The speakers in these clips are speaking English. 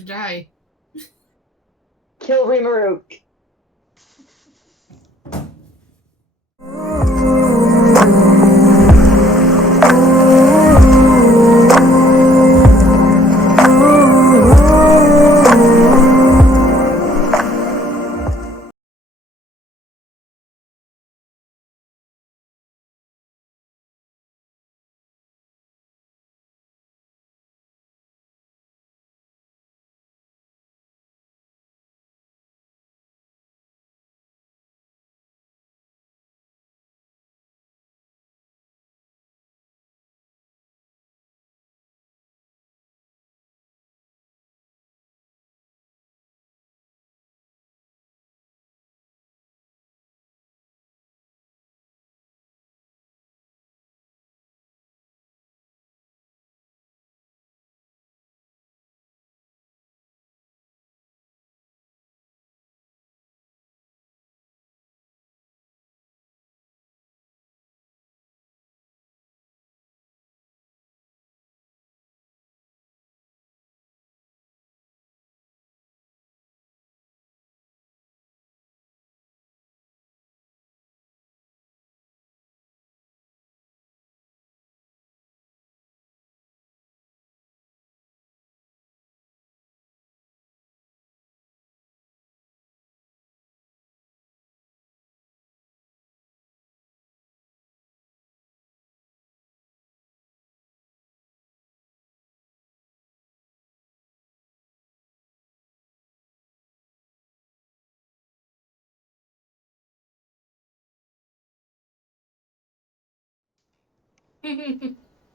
to die. Kill Rimuru.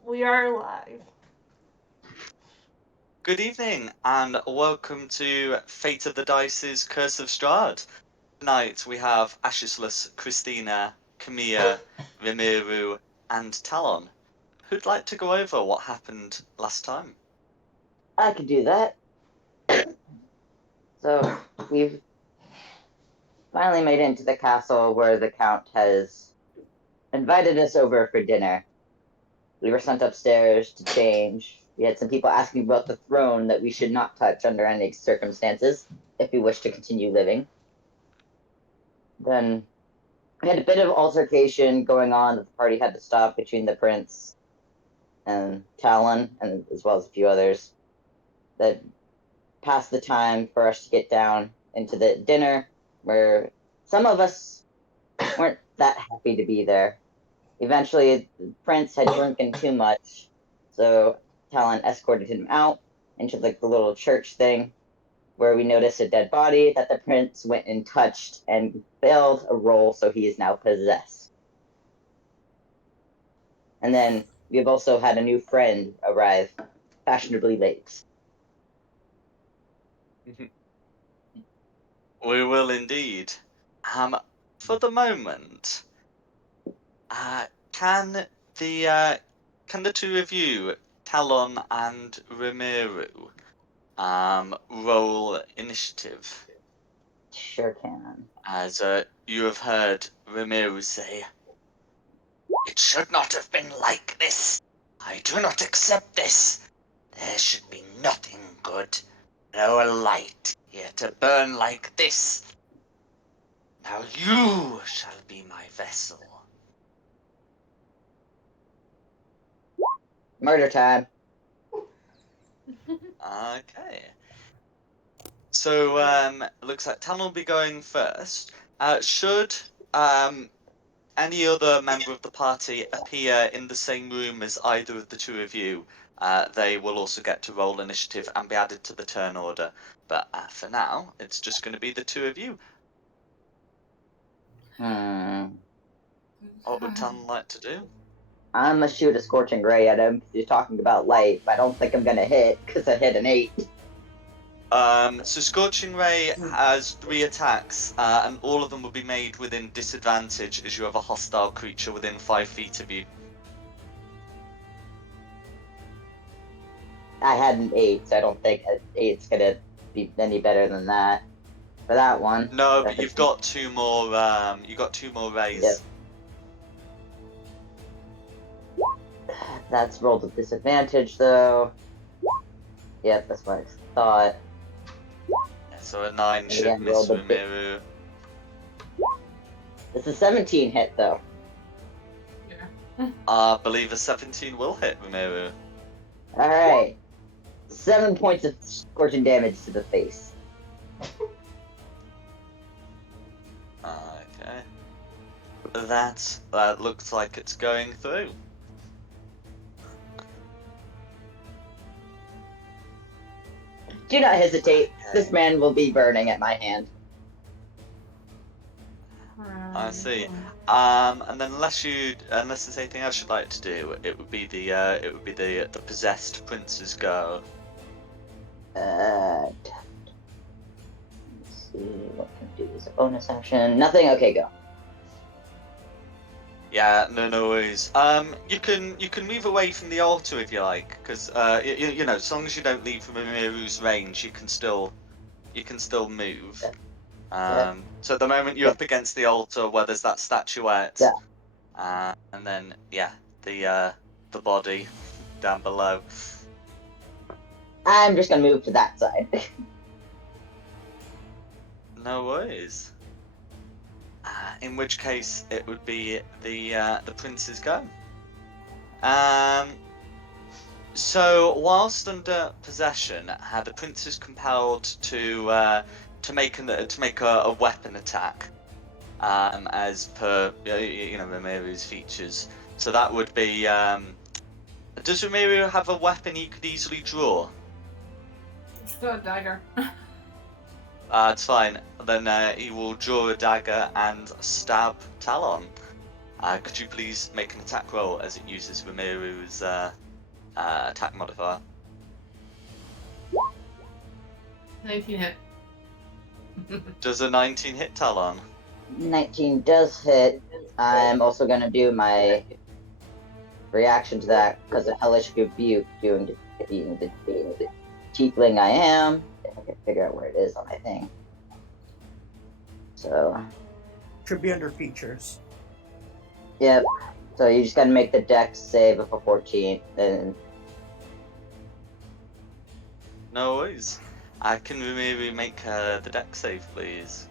We are live. Good evening, and welcome to Fate of the Dice's Curse of Strahd. Tonight we have Ashisless, Christina, Camilla, Rimiru, and Talon. Who'd like to go over what happened last time? I could do that. So, we've finally made it into the castle where the Count has invited us over for dinner. We were sent upstairs to change. We had some people asking about the throne that we should not touch under any circumstances if we wish to continue living. Then we had a bit of altercation going on that the party had to stop between the prince and Talon, and as well as a few others that passed the time for us to get down into the dinner, where some of us weren't that happy to be there. Eventually, the prince had drunken too much, so Talon escorted him out into the little church thing, where we noticed a dead body that the prince went and touched and failed a roll, so he is now possessed. And then we've also had a new friend arrive, fashionably late. We will indeed. For the moment, can the two of you, Talon and Rimiru, roll initiative? Sure can. As you have heard Rimiru say, "It should not have been like this. I do not accept this. There should be nothing good, no light here to burn like this. Now you shall be my vessel." Murder time. Okay. So, looks like Tan will be going first. Should any other member of the party appear in the same room as either of the two of you, they will also get to roll initiative and be added to the turn order. But for now, it's just going to be the two of you. What would Tan like to do? I'm gonna shoot a scorching ray at him. You're talking about light, but I don't think I'm gonna hit because I hit an 8. So Scorching Ray has 3 attacks, and all of them will be made within disadvantage as you have a hostile creature within 5 feet of you. I had an 8, so I don't think an 8's gonna be any better than that. For that one. No, but you've got 2 more. You got 2 more rays. Yep. That's rolled with disadvantage, though. Yep, that's what I thought. So a 9 should Again, miss rolled a bit. Rimuru. This is 17 hit though. Yeah. I believe a 17 will hit Rimuru. All right, 7 points of scorching damage to the face. Okay. That looks like it's going through. Do not hesitate. This man will be burning at my hand. I see. And then unless there's anything else you'd like to do, it would be the possessed prince's go. Let's see what can I do as a bonus action. Nothing. Okay, go. Yeah, no worries. You can move away from the altar if you like, because you know, as long as you don't leave Miru's range, you can still move. So at the moment you're up against the altar where there's that statuette, and then the body down below. I'm just gonna move to that side. No worries. In which case it would be the prince's go. So whilst under possession, the prince is compelled to make a weapon attack, as per Ramiro's features. So that would be. Does Ramiro have a weapon he could easily draw? Just got a dagger. It's fine. Then he will draw a dagger and stab Talon. Could you please make an attack roll as it uses Ramiro's attack modifier? 19 hit. Does a 19 hit Talon? 19 does hit. I'm also gonna do my reaction to that because of hellish rebuke, being the tiefling I am. If I can figure out where it is on my thing. So. Should be under features. Yep. So you just gotta make the dex save of a 14, and No worries. Can we maybe make the dex save, please?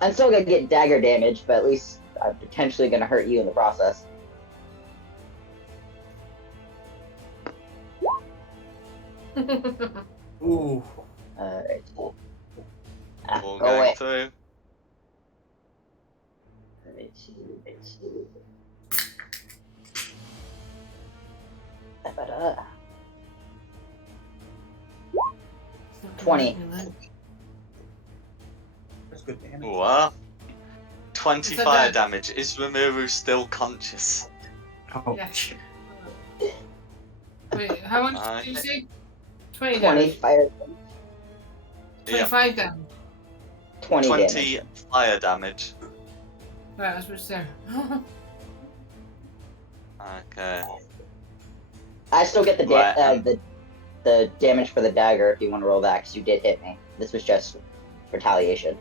I'm still gonna get dagger damage, but at least I'm potentially gonna hurt you in the process. Ooh. Alright. All Go going away. through. Da-ba-da. 20. That's good damage. Wow. 20 Is that fire bad? damage. Is Rimuru still conscious? Ouch. Wait, how much did you say? 20 20 damage. fire. 25 damage. 20 20 damage. fire damage. Right, that's what's there. Okay. I still get the Right, the damage for the dagger if you want to roll that, because you did hit me. This was just retaliation.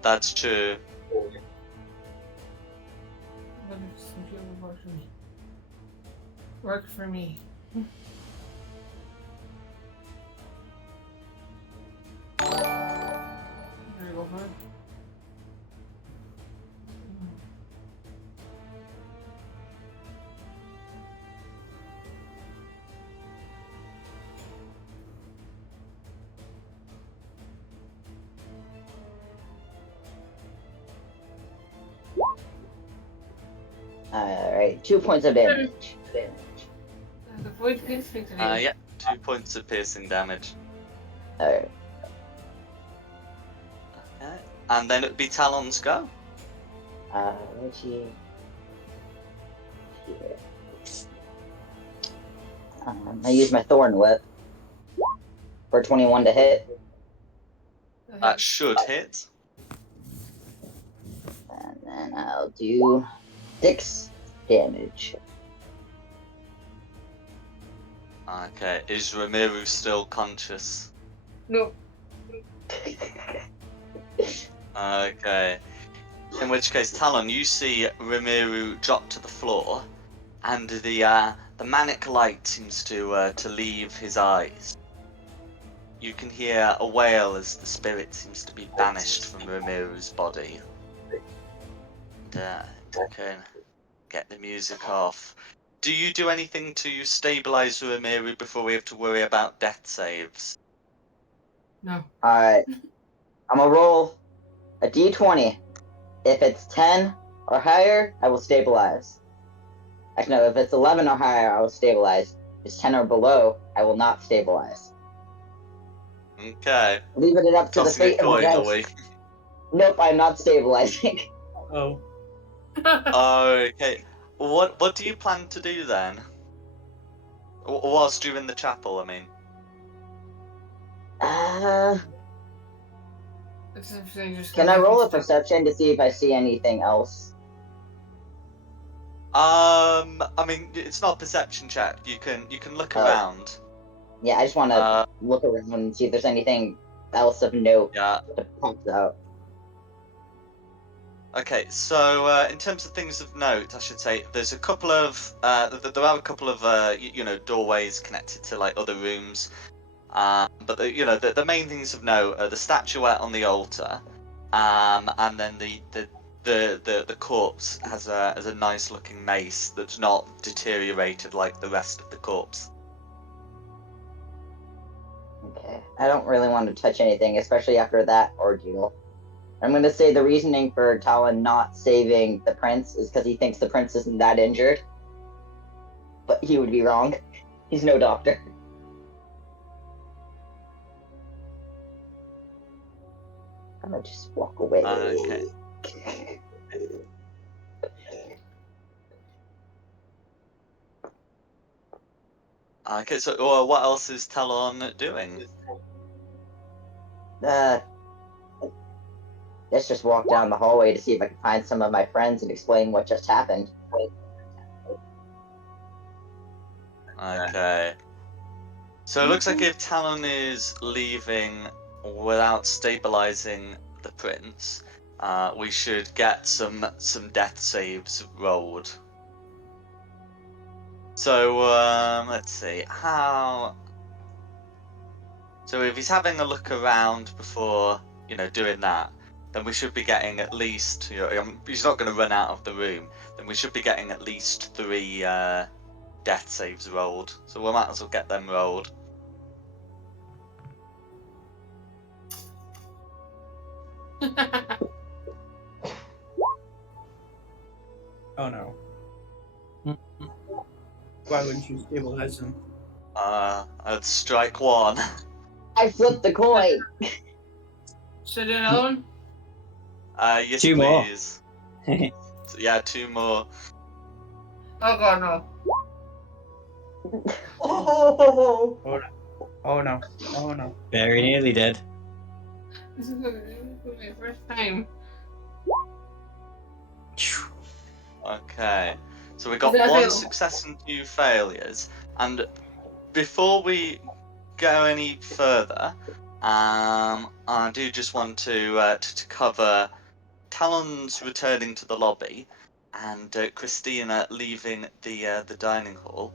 That's true. What if this computer would work for me? Work for me. There you go for it. Alright, 2 points of damage. The void pin fixed it. Yeah, 2 points of piercing damage. Alright. Okay. And then it'd be Talon's go. Where's he? Here. I use my Thorn Whip for 21 to hit, That should hit. and then I'll do 6 damage. Okay. Is Ramiru still conscious? No. Okay. In which case, Talon, you see Ramiru drop to the floor, and the manic light seems to leave his eyes. you can hear a wail as the spirit seems to be banished from Ramiro's body. And, you can get the music off. Do you do anything to stabilize Ramiro before we have to worry about death saves? No. Alright. I'm gonna roll a d20. If it's 10 or higher, I will stabilize. Actually, no, if it's 11 or higher, I will stabilize. If it's 10 or below, I will not stabilize. Okay. Leaving it up to the Tossing a fate of the coin, are dice. we? Nope, I'm not stabilizing. Oh. Okay. What do you plan to do then? Whilst you're in the chapel, I mean. It's actually just Can gonna I make roll me a stop. perception to see if I see anything else? I mean, it's not a perception check. You can look Oh. around. Yeah, I just want to look around and see if there's anything else of note Yeah. that pops out. Okay, so in terms of things of note, I should say there's a couple of there are a couple of doorways connected to like other rooms, but the main things of note are the statuette on the altar, and then the corpse has a nice looking mace that's not deteriorated like the rest of the corpse. Okay. I don't really want to touch anything, especially after that ordeal. I'm going to say the reasoning for Talon not saving the prince is because he thinks the prince isn't that injured. But he would be wrong. He's no doctor. I'm going to just walk away. Okay. Okay, so what else is Talon doing? Let's just walk down the hallway to see if I can find some of my friends and explain what just happened. Okay. So it looks like if Talon is leaving without stabilizing the prince, we should get some death saves rolled. So let's see how. So if he's having a look around before doing that, then we should be getting at least he's not going to run out of the room. Then we should be getting at least 3 death saves rolled. So we might as well get them rolled. Oh no. Why wouldn't you stabilize him? I'd strike 1. I flipped the coin! Should it own? Yes, 2 more. please. So, yeah, 2 more. Oh god, no. Oh! Oh no. Oh no. Very nearly dead. This is gonna be my first time. Okay, so we got Is it a 1 fail? success and 2 failures. And before we go any further, I do just want to cover Talon's returning to the lobby and Christina leaving the dining hall,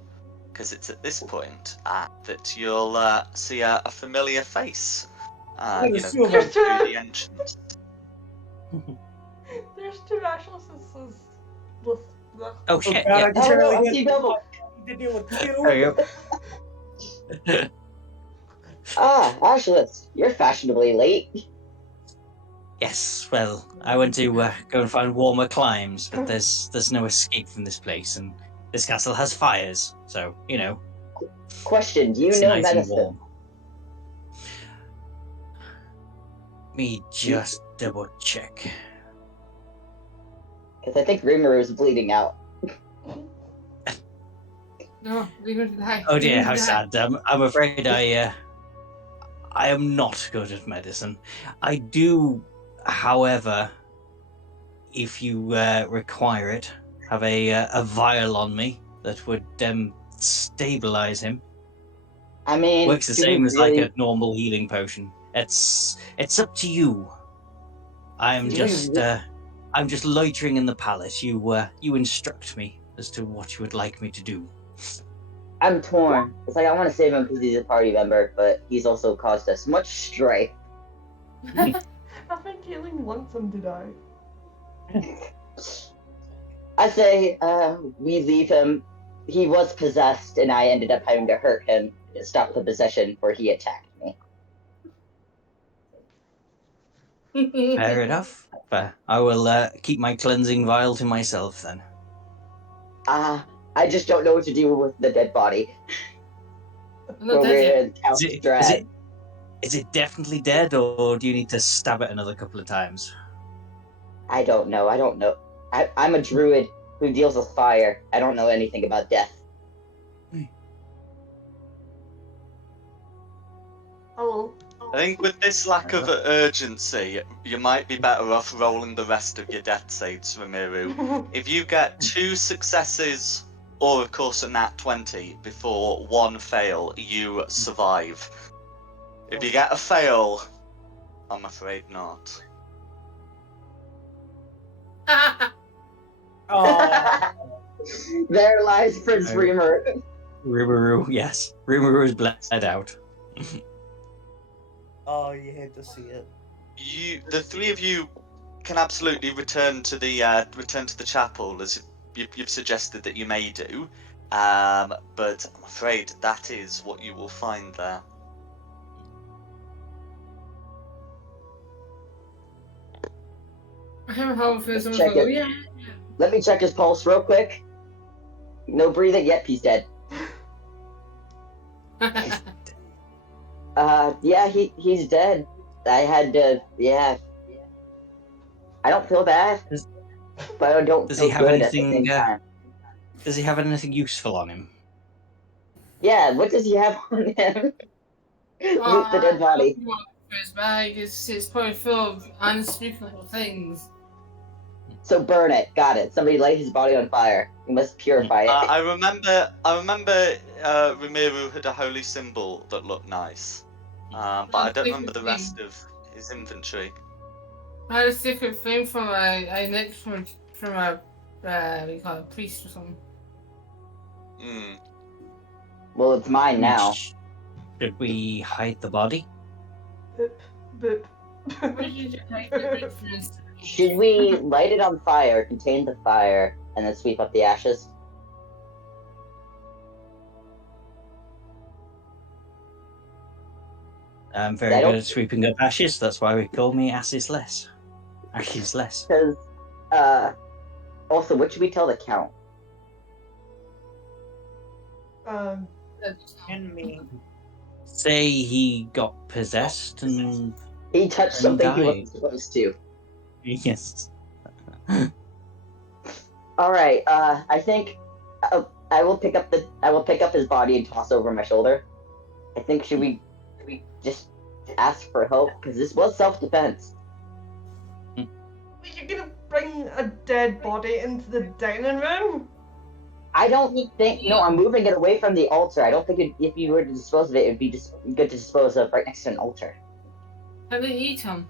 because it's at this point that you'll see a familiar face, There's two of come them. through the entrance. There's 2 actual sisters. Oh Oh shit! god, Yeah. I can Oh turn no, it I again. see double! I need to deal with 2. There you go. Ah, Ashless, you're fashionably late. Yes. Well, I went to go and find warmer climes, but there's no escape from this place, and this castle has fires, so Question, do you it's know nice and medicine? warm. Me just double check. Because I think Rimuru is bleeding out. No, leave her to die. Oh Leave dear, her how to die. sad. I'm afraid I am not good at medicine. I do, however, if you require it, have a vial on me that would stabilize him. I mean, Works the do we same as like really... a normal healing potion. It's up to you. I'm Do we just loitering in the palace. You instruct me as to what you would like me to do. I'm torn. It's like I want to save him because he's a party member, but he's also caused us much strife. I think Galen wants him to die. I say, we leave him. He was possessed, and I ended up having to hurt him to stop the possession where he attacked me. Fair enough. Fair. I will keep my cleansing vial to myself then. I just don't know what to do with the dead body. No, When that's we're it. in Count Strad. Is it definitely dead, or do you need to stab it another couple of times? I don't know. I'm a druid who deals with fire. I don't know anything about death. Oh, I think with this lack of urgency, you might be better off rolling the rest of your death saves, Ramiru. well. If you get 2 successes or, of course, a nat 20 before 1 fail, you survive. If you get a fail, I'm afraid not. Oh. There lies Prince Oh. Reamer. Rimuru, yes. Rimuru is bled out. Oh, you hate to see it. The 3 of you can absolutely return to the chapel as you've suggested that you may do, but I'm afraid that is what you will find there. I have a home for someone Check to go, it. yeah. Let me check his pulse real quick. No breathing. Yep, he's dead. Yeah, he's dead. I had to, yeah. I don't feel bad, but I don't Does feel he have good at the anything? same time. Does he have anything useful on him? Yeah, what does he have on him? Loot the dead body. His bag is probably full of unspeakable things. So burn it. Got it. Somebody light his body on fire. We must purify it. I remember Ramiru had a holy symbol that looked nice, but I don't remember the rest of his inventory. I had a secret flame from a next from a what do you call it, priest or something. Mm. Well, it's mine now. Should we hide the body? Boop. Where did you take the big first? Should we light it on fire, contain the fire, and then sweep up the ashes? I'm very I don't- good at sweeping up ashes. That's why we call me Ashes Less. Ashes Less. Because, also, what should we tell the Count? And me. Say he got possessed and He touched And something he died. wasn't supposed to. yes. All right. I think I will pick up his body and toss over my shoulder. I think should we just ask for help because this was self-defense. You're gonna bring a dead body into the dining room? I don't think. No, I'm moving it away from the altar. I don't think if you were to dispose of it, it'd be just good to dispose of right next to an altar. How do you eat him?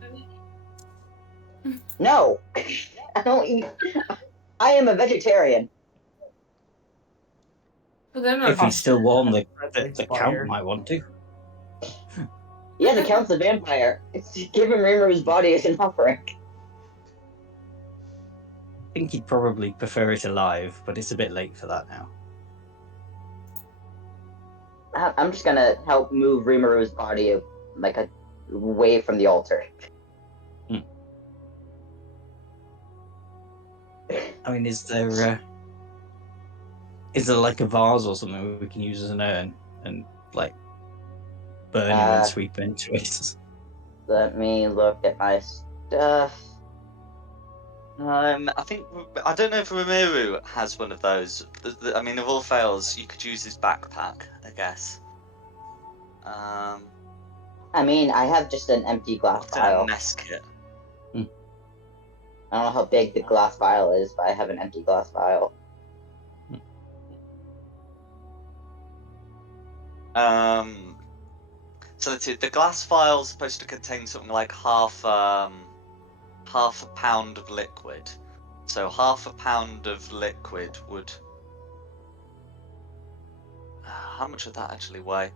No, I don't eat. I am a vegetarian. But they're If not. he's still warm, the Expired. Count might want to. Yeah, the Count's a vampire. Give him Reamer's body as an offering. I think he'd probably prefer it alive, but it's a bit late for that now. I'm just gonna help move Rimaru's body away from the altar. I mean, is there like a vase or something we can use as an urn and like burn him and sweep into it? Let me look at my stuff. I don't know if Ramiru has one of those. I mean, if all fails, you could use his backpack, I guess. I mean, I have just an empty glass It's a vial. mess kit. I don't know how big the glass vial is, but I have an empty glass vial. So let's see. The glass vial is supposed to contain something like half a pound of liquid. So half a pound of liquid would. how much would that actually weigh?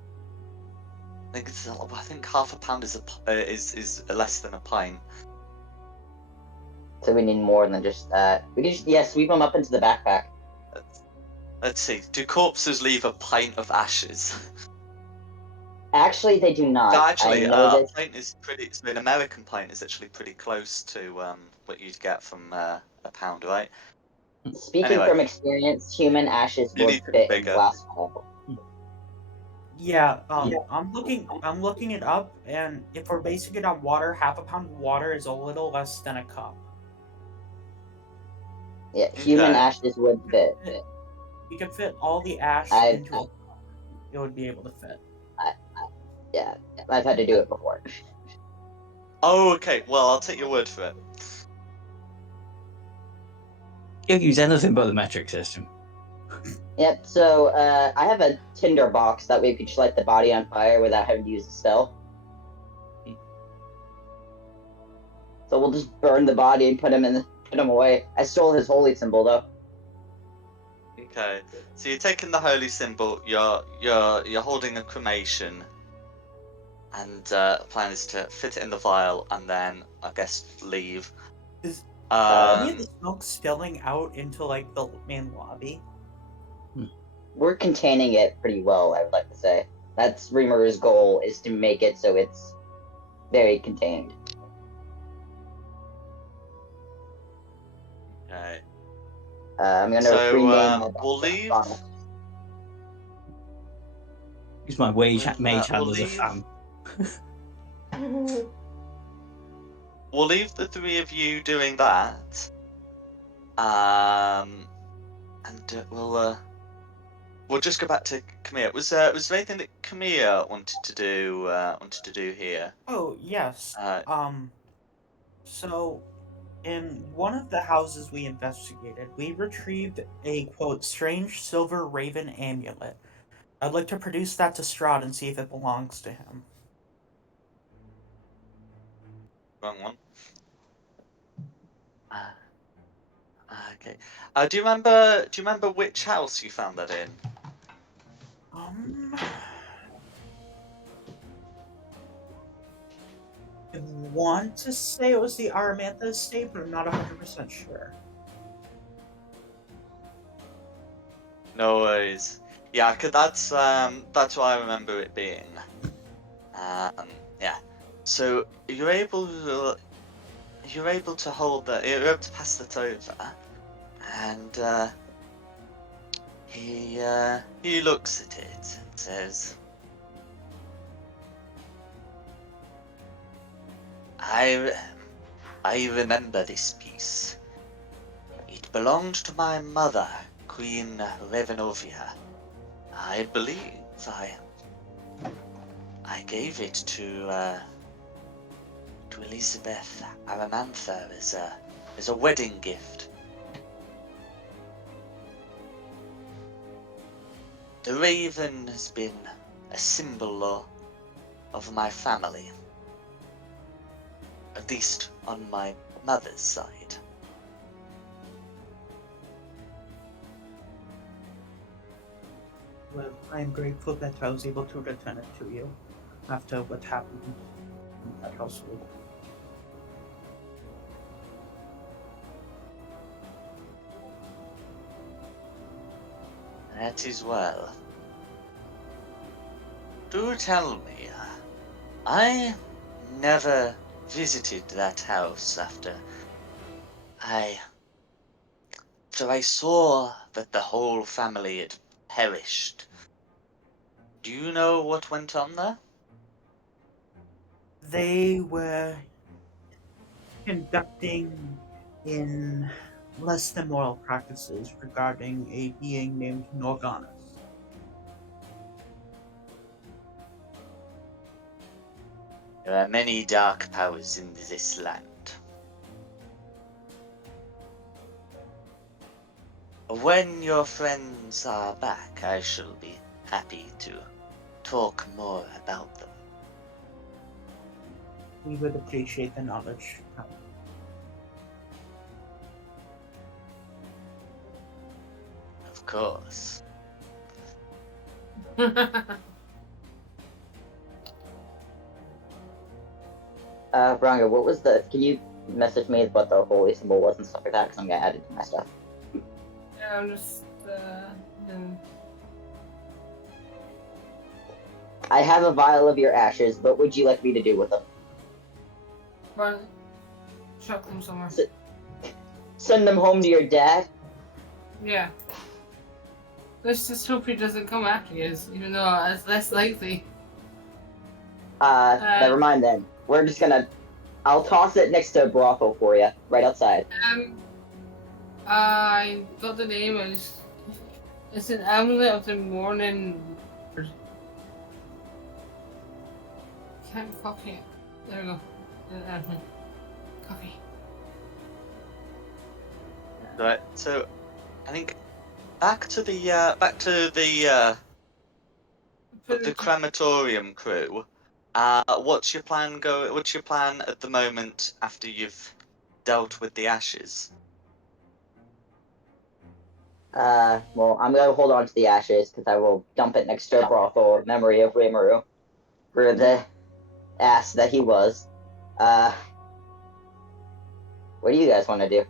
I think half a pound is is less than a pint. So we need more than just that. We can just sweep them up into the backpack. Let's see. Do corpses leave a pint of ashes? Actually, they do not. Actually, I know a this. pint is pretty. So an American pint is actually pretty close to what you'd get from a pound, right? Speaking Anyway. from experience, human ashes You would need to be fit in bigger. glass bottle. Yeah, I'm looking it up, and if we're basing it on water, half a pound of water is a little less than a cup. Yeah, human Okay. ashes would fit. You could fit all the ash I- into a cup. It would be able to fit. Yeah, I've had to do it before. Oh, okay. Well, I'll take your word for it. You'll use anything but the metric system. Yep, so I have a tinder box that way we could just light the body on fire without having to use a spell. So we'll just burn the body and put him away. I stole his holy symbol though. Okay. So you're taking the holy symbol. You're holding a cremation, and the plan is to fit it in the vial and then I guess leave. Is any of Um. the smoke spilling out into like the main lobby? We're containing it pretty well, I would like to say. That's Reamer's goal, is to make it so it's very contained. Okay. I'm gonna So rename my we'll leave. Use my mage hand We'll as a leave. fan. We'll leave the three of you doing that. And we'll just go back to Camille. Was there anything that Camille wanted to do here? Oh yes. Uh, So in one of the houses we investigated, we retrieved a quote strange silver raven amulet. I'd like to produce that to Straud and see if it belongs to him. Wrong one. Okay. Do you remember which house you found that in? I want to say it was the Aramantha estate, but I'm not 100% sure. No worries. Yeah, 'cause that's what I remember it being. Yeah. So you're able to hold that. You're able to pass that over, and he looks at it and says, I remember this piece. It belonged to my mother, Queen Revenovia. I believe I gave it to Elizabeth Aramantha as a wedding gift. The raven has been a symbol of my family, at least on my mother's side. Well, I am grateful that I was able to return it to you after what happened in that household. That is well. Do tell me, I never visited that house after I saw that the whole family had perished. Do you know what went on there? They were conducting in less than moral practices regarding a being named Norganus. There are many dark powers in this land. When your friends are back, I shall be happy to talk more about them. We would appreciate the knowledge. Of course. Ranga, what was the? Can you message me what the holy symbol was and stuff like that? Because I'm gonna add it to my stuff. Yeah, I'm just. I have a vial of your ashes. What would you like me to do with them? But chuck them somewhere. Send them home to your dad? Yeah. Let's just hope he doesn't come after us, even though it's less likely. Never mind then. We're just gonna. I'll toss it next to a brothel for you, right outside. I got the name. It's an amulet of the morning. Can't copy it. There we go. Copy. Right. So, I think back to the crematorium crew. What's your plan What's your plan at the moment after you've dealt with the ashes? Well, I'm gonna hold on to the ashes because I will dump it next to a brothel in memory of Rimuru for the ass that he was. What do you guys want to do?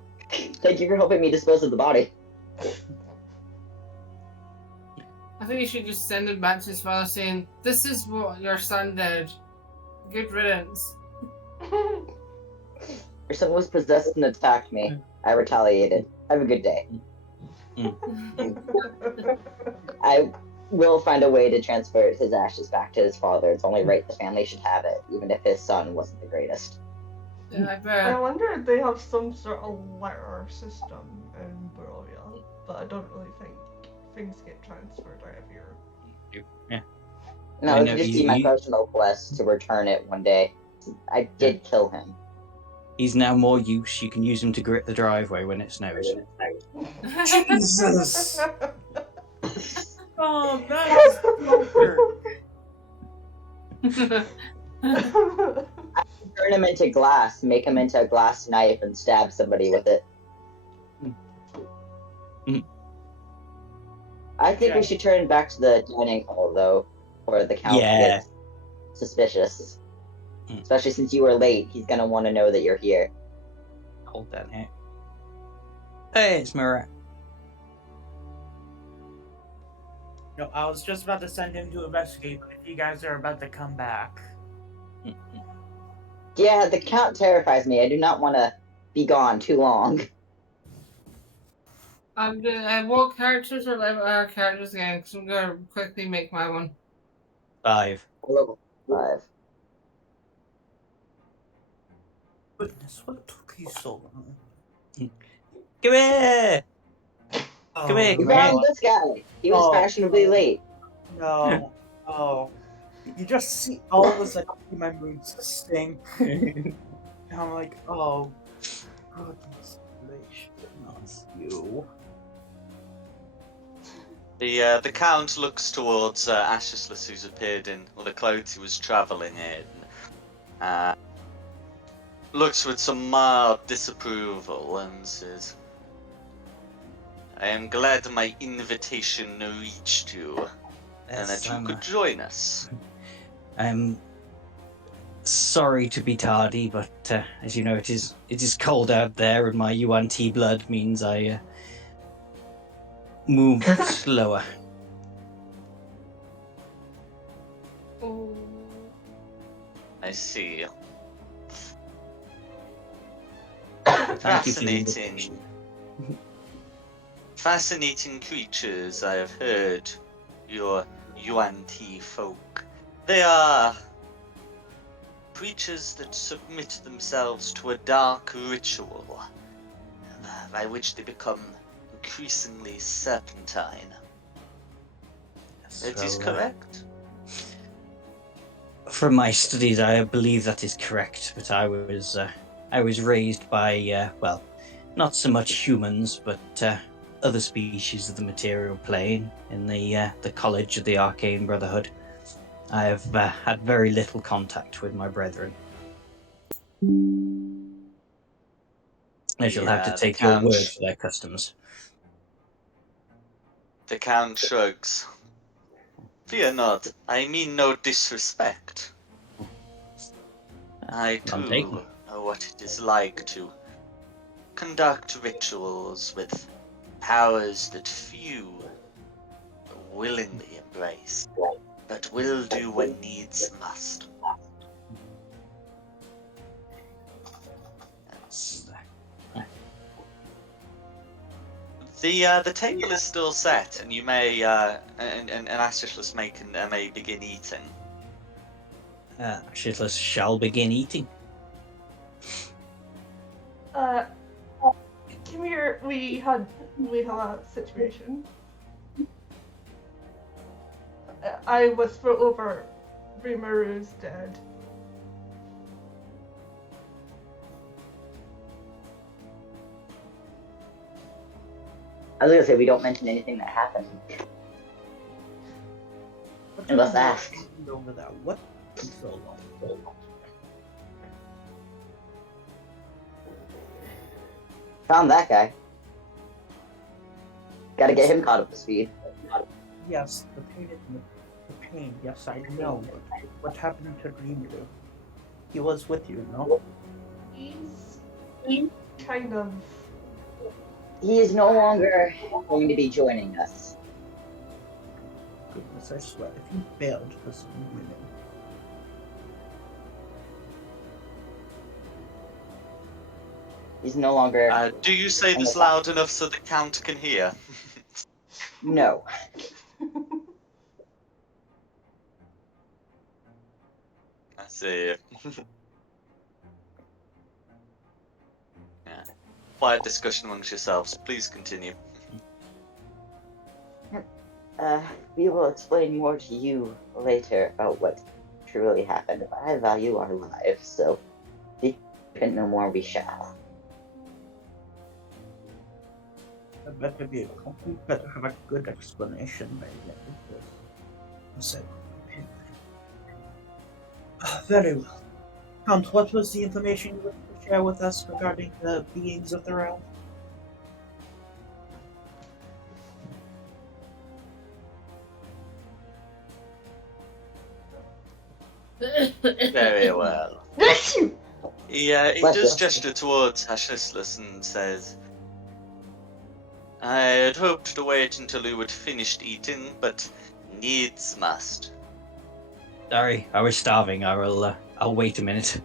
Thank you for helping me dispose of the body. I think you should just send him back to his father saying, "This is what your son did. Good riddance." Your son was possessed and attacked me. I retaliated. Have a good day. I will find a way to transfer his ashes back to his father. It's only right the family should have it, even if his son wasn't the greatest. Yeah, I I bet. wonder if they have some sort of letter system in Barovia, but I don't really think things get transferred out of here. Yeah. No, I it know could just he's- be my he- personal quest to return it one day. I did kill him. He's now more use. You can use him to grit the driveway when it snows. Jesus! Oh, that's Turn him into glass, make him into a glass knife, and stab somebody with it. I think we should turn back to the dining hall, though, or the count Yeah. gets suspicious. Especially since you were late, he's gonna want to know that you're here. Hold that here. Hey, it's Murat. No, I was just about to send him to investigate, but if you guys are about to come back. Yeah, the count terrifies me. I do not want to be gone too long. What characters are our characters again? Because I'm gonna quickly make my one. 5. Level 5. Goodness, what took you so long? Come here! Oh, Come here, We come here. found this guy. He was fashionably late. No. Oh. You just see all of a sudden my mood stink. And I'm like, oh, goodness gracious, not you. The Count looks towards Ashisless, who's appeared in the clothes he was travelling in. Looks with some mild disapproval and says, "I am glad my invitation reached you, and Yes, that you could join us." I'm sorry to be tardy, but as you know, it is cold out there, and my UNT blood means I move slower. Oh. I see. Thank you for the Fascinating. invitation. Fascinating creatures, I have heard. Your UNT folk. They are creatures that submit themselves to a dark ritual, by which they become increasingly serpentine. That is So, correct? from my studies, I believe that is correct. But I was raised by well, not so much humans, but other species of the material plane in the College of the Arcane Brotherhood. I have had very little contact with my brethren. I shall have to The take your Count word for their customs. The Count shrugs. Fear not, I mean no disrespect. I None too taken. know what it is like to conduct rituals with powers that few willingly embrace, but will do when needs must. The table is still set, and you may and Ashless may begin eating. Shitless shall begin eating. Come here. We had a situation. I whisper over, Rimaru's dead. I was gonna say we don't mention anything that happened. Unless asked. Over that. What took so long? Found that guy. Gotta get him caught up to speed. Yes, the pain. Yes, I know. But what happened to Dreamer? He was with you, no? He's kind of. He is no longer going to be joining us. Goodness, I swear, if you failed for some women. He's no longer. Do you say this loud enough so the Count can hear? No. I see. Yeah. Quiet discussion amongst yourselves. Please continue. We will explain more to you later about what truly happened. But I value our lives, so if you can know more, we shall. I better be better have a good explanation by the end of this. Very well. Count, what was the information you would share with us regarding the beings of the realm? Very well. He Bless does you. gesture towards Ashless and says, I had hoped to wait until you had finished eating, but needs must. Sorry, I was starving. I'll wait a minute.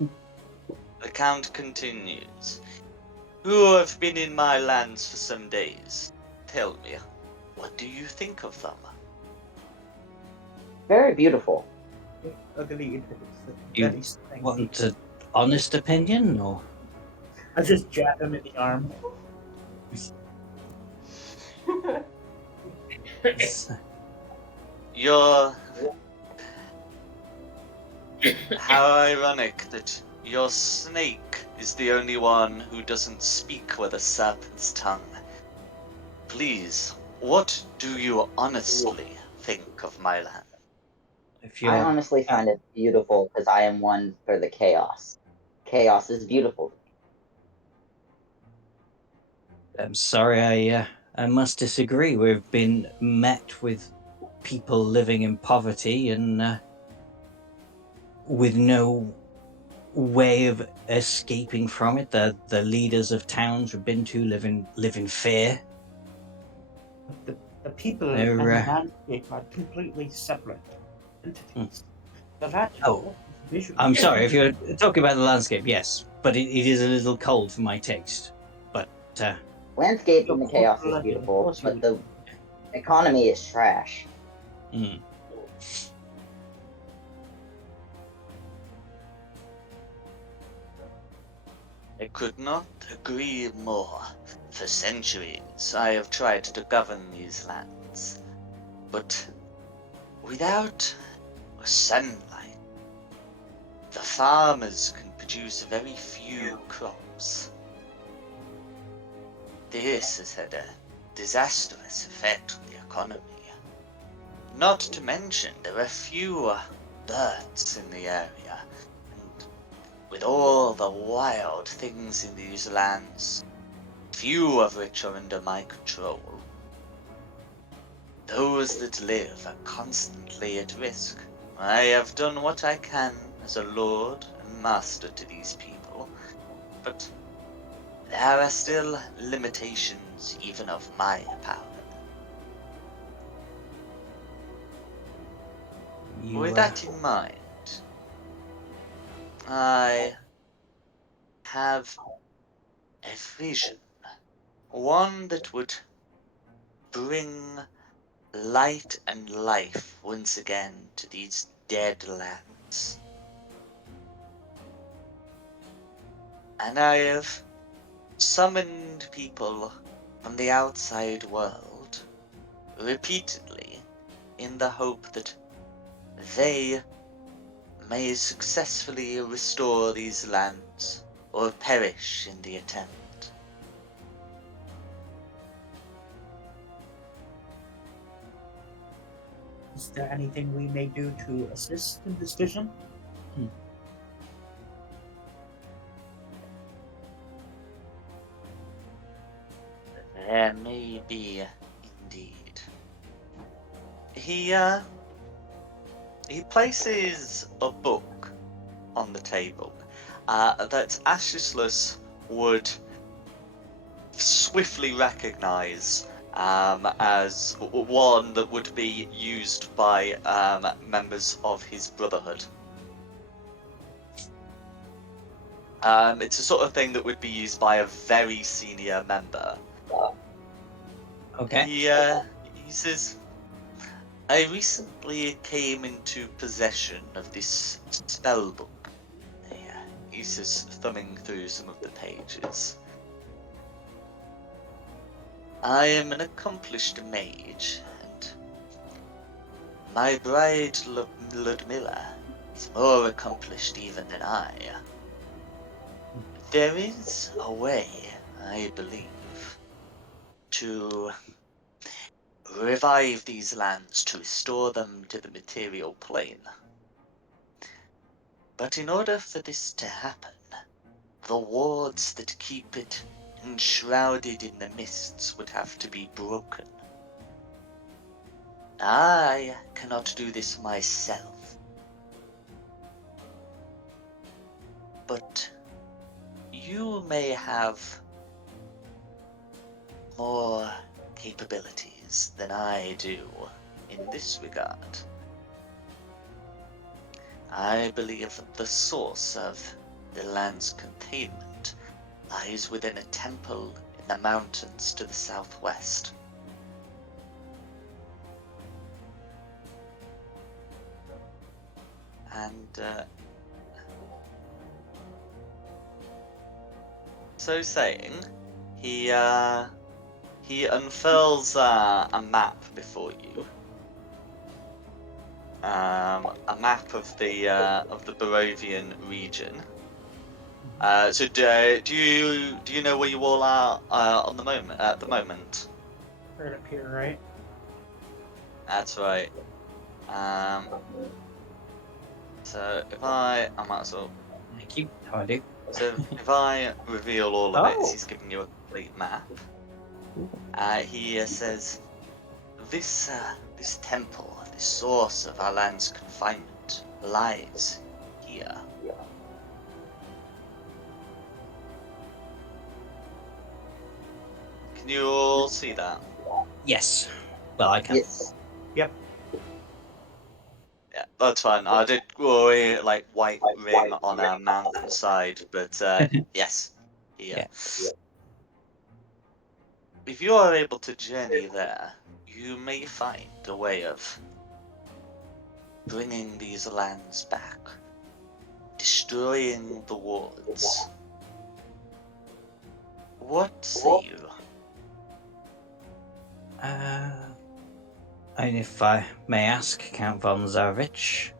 The Count continues, You have been in my lands for some days. Tell me, what do you think of them? Very beautiful. Agreed. You want an honest opinion, or? I just jab him in the arm. You're... How ironic that your snake is the only one who doesn't speak with a serpent's tongue. Please, what do you honestly think of my land? If I you're, honestly find it beautiful because I am one for the chaos. Chaos is beautiful. I'm sorry, I must disagree. We've been met with people living in poverty and with no way of escaping from it. The leaders of towns we've been to live in fear. The people They're, and the landscape are completely separate entities. The landscape Oh, is visual. I'm sorry if you're talking about the landscape. Yes, but it is a little cold for my taste. But Landscape You're in the chaos is cold-blooded, of beautiful, course you but would. the economy is trash. mm, I could not agree more. For centuries, I have tried to govern these lands, but without sunlight, the farmers can produce very few crops. This has had a disastrous effect on the economy. Not to mention, there are few birds in the area, and with all the wild things in these lands, few of which are under my control, those that live are constantly at risk. I have done what I can as a lord and master to these people, but there are still limitations even of my power. With that in mind, I have a vision, one that would bring light and life once again to these dead lands. And I have summoned people from the outside world repeatedly in the hope that they may successfully restore these lands or perish in the attempt. Is there anything we may do to assist in this vision? There may be indeed. He places a book on the table that Ashislus would swiftly recognize as one that would be used by members of his brotherhood. It's a sort of thing that would be used by a very senior member. Okay. He says, I recently came into possession of this spell book. He's just thumbing through some of the pages. I am an accomplished mage, and my bride Ludmilla is more accomplished even than I. There is a way, I believe, to revive these lands, to restore them to the material plane. But in order for this to happen, the wards that keep it enshrouded in the mists would have to be broken. I cannot do this myself. But you may have more capabilities than I do in this regard. I believe that the source of the land's containment lies within a temple in the mountains to the southwest. And so saying, he unfurls a map before you. A map of the Barovian region. So do you know where you all are on the moment at the moment? Right up here, right? That's right. So if I might as well. Thank you. How I do? So if I reveal all of it, Oh. he's giving you a complete map. He says, this temple, the source of our land's confinement, lies here. Can you all see that? Yes. Well, I can. Yes. Yep. Yeah, that's fine. I did like white ring on a mountainside, but yes, here. Yeah. If you are able to journey there, you may find a way of bringing these lands back, destroying the wards. What say you? And if I may ask, Count von Zarevich,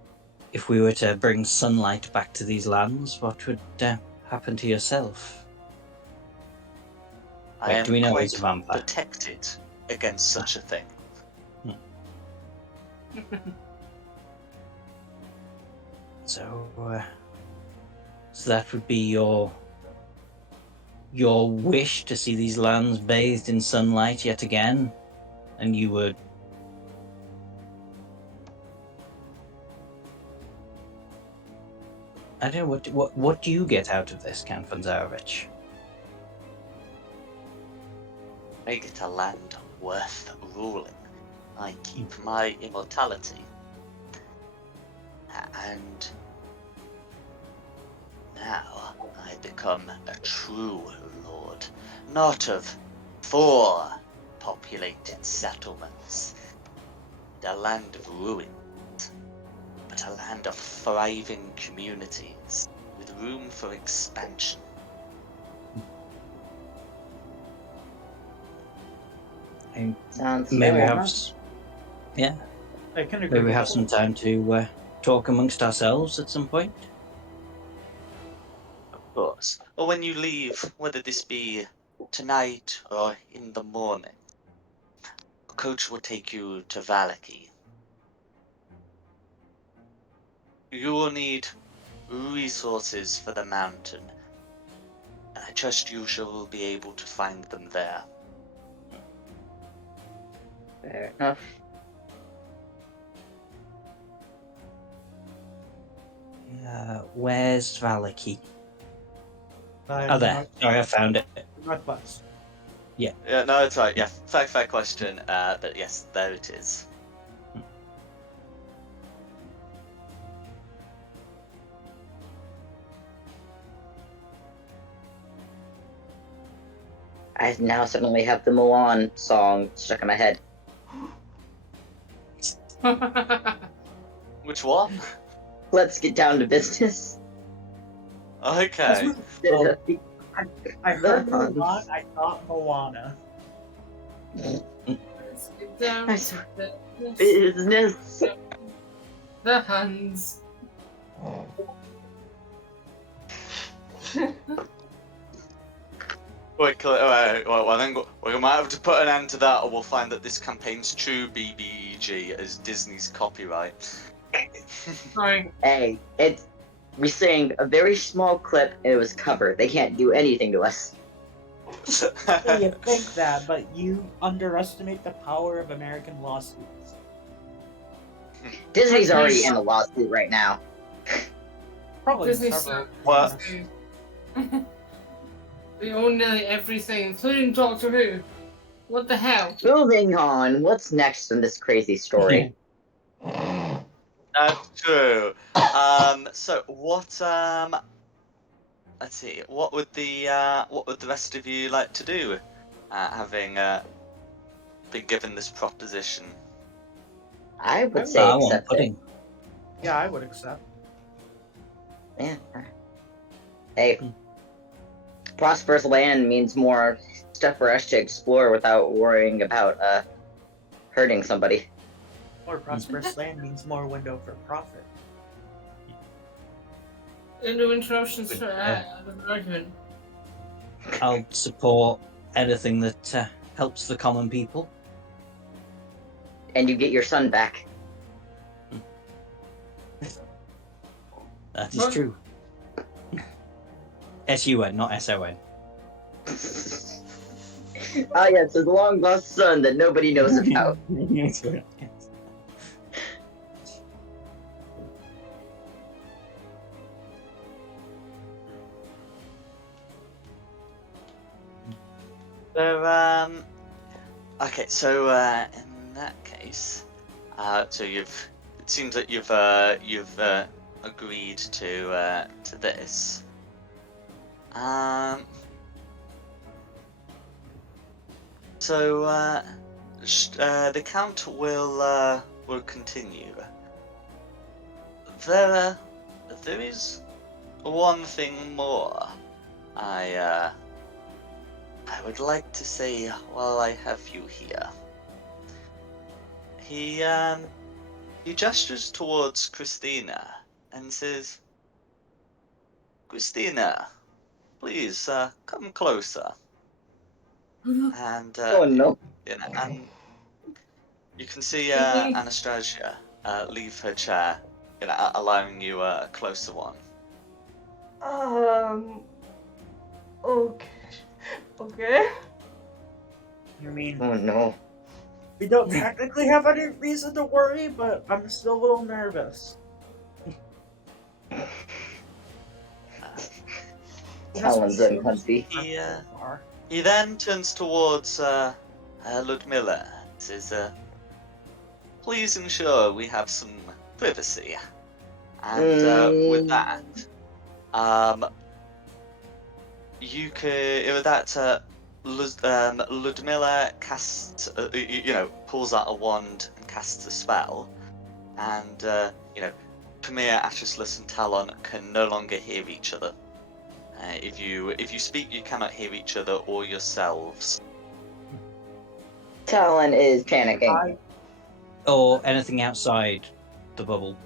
if we were to bring sunlight back to these lands, what would happen to yourself? I am do we know quite he's a vampire? protected against such a thing. So that would be your wish to see these lands bathed in sunlight yet again, and you would I don't know what do you get out of this, Count Vanzarovich? I get a land worth ruling. I keep my immortality. And now I become a true lord, not of 4 populated settlements, and a land of ruins, but a land of thriving communities with room for expansion. And Sounds maybe fair have enough. yeah, I can agree. maybe with have that. some time to talk amongst ourselves at some point. Of course. Or when you leave, whether this be tonight or in the morning, a coach will take you to Valaki. You will need resources for the mountain, and I trust you shall be able to find them there. Fair enough. Where's Valaki? But Oh, there. Sorry, I found it. Northwest. Yeah, no, it's right. Yeah, fair question. But yes, there it is. I now suddenly have the Mulan song stuck in my head. Which one? Let's get down to business. Okay. Oh, I heard The Mulan, Huns. I thought Moana. Let's get down I to saw business. business. The Huns. Wait, well, I think we might have to put an end to that, or we'll find that this campaign's true BBEG as Disney's copyright. Sorry. Hey, we sang a very small clip and it was covered. They can't do anything to us. Yeah, you think that, but you underestimate the power of American lawsuits. Disney's already in a lawsuit right now. Probably Disney several. What? We own nearly everything, including Doctor Who. What the hell? Moving on, what's next in this crazy story? That's true. So what? Let's see. What would the rest of you like to do, having been given this proposition? I would I say I want accept it. pudding. Yeah, I would accept. Yeah. Hey, prosperous land means more stuff for us to explore without worrying about hurting somebody. More prosperous land means more window for profit. No interruptions Good, for the argument. I'll support anything that helps the common people. And you get your son back. That is What? true. S-U-N, not S-O-N. Ah, yes, his long lost son that nobody knows about. So okay. So in that case, so it seems that you've agreed to this. So the count will continue. There is one thing more. I would like to say while I have you here. He gestures towards Christina and says, "Christina, please come closer." And Oh no. and you can see Mhm. Anastasia leave her chair, allowing you a closer one. Okay. Okay. I mean, Oh no. we don't technically have any reason to worry, but I'm still a little nervous. Talon's uncomfy. He, So far. he then turns towards Ludmilla. Says, please ensure we have some privacy. And with that, you could, with that, Ludmilla casts, pulls out a wand and casts a spell, and Premier, Atrislas, and Talon can no longer hear each other. If you speak, you cannot hear each other or yourselves. Talon is panicking. Or anything outside the bubble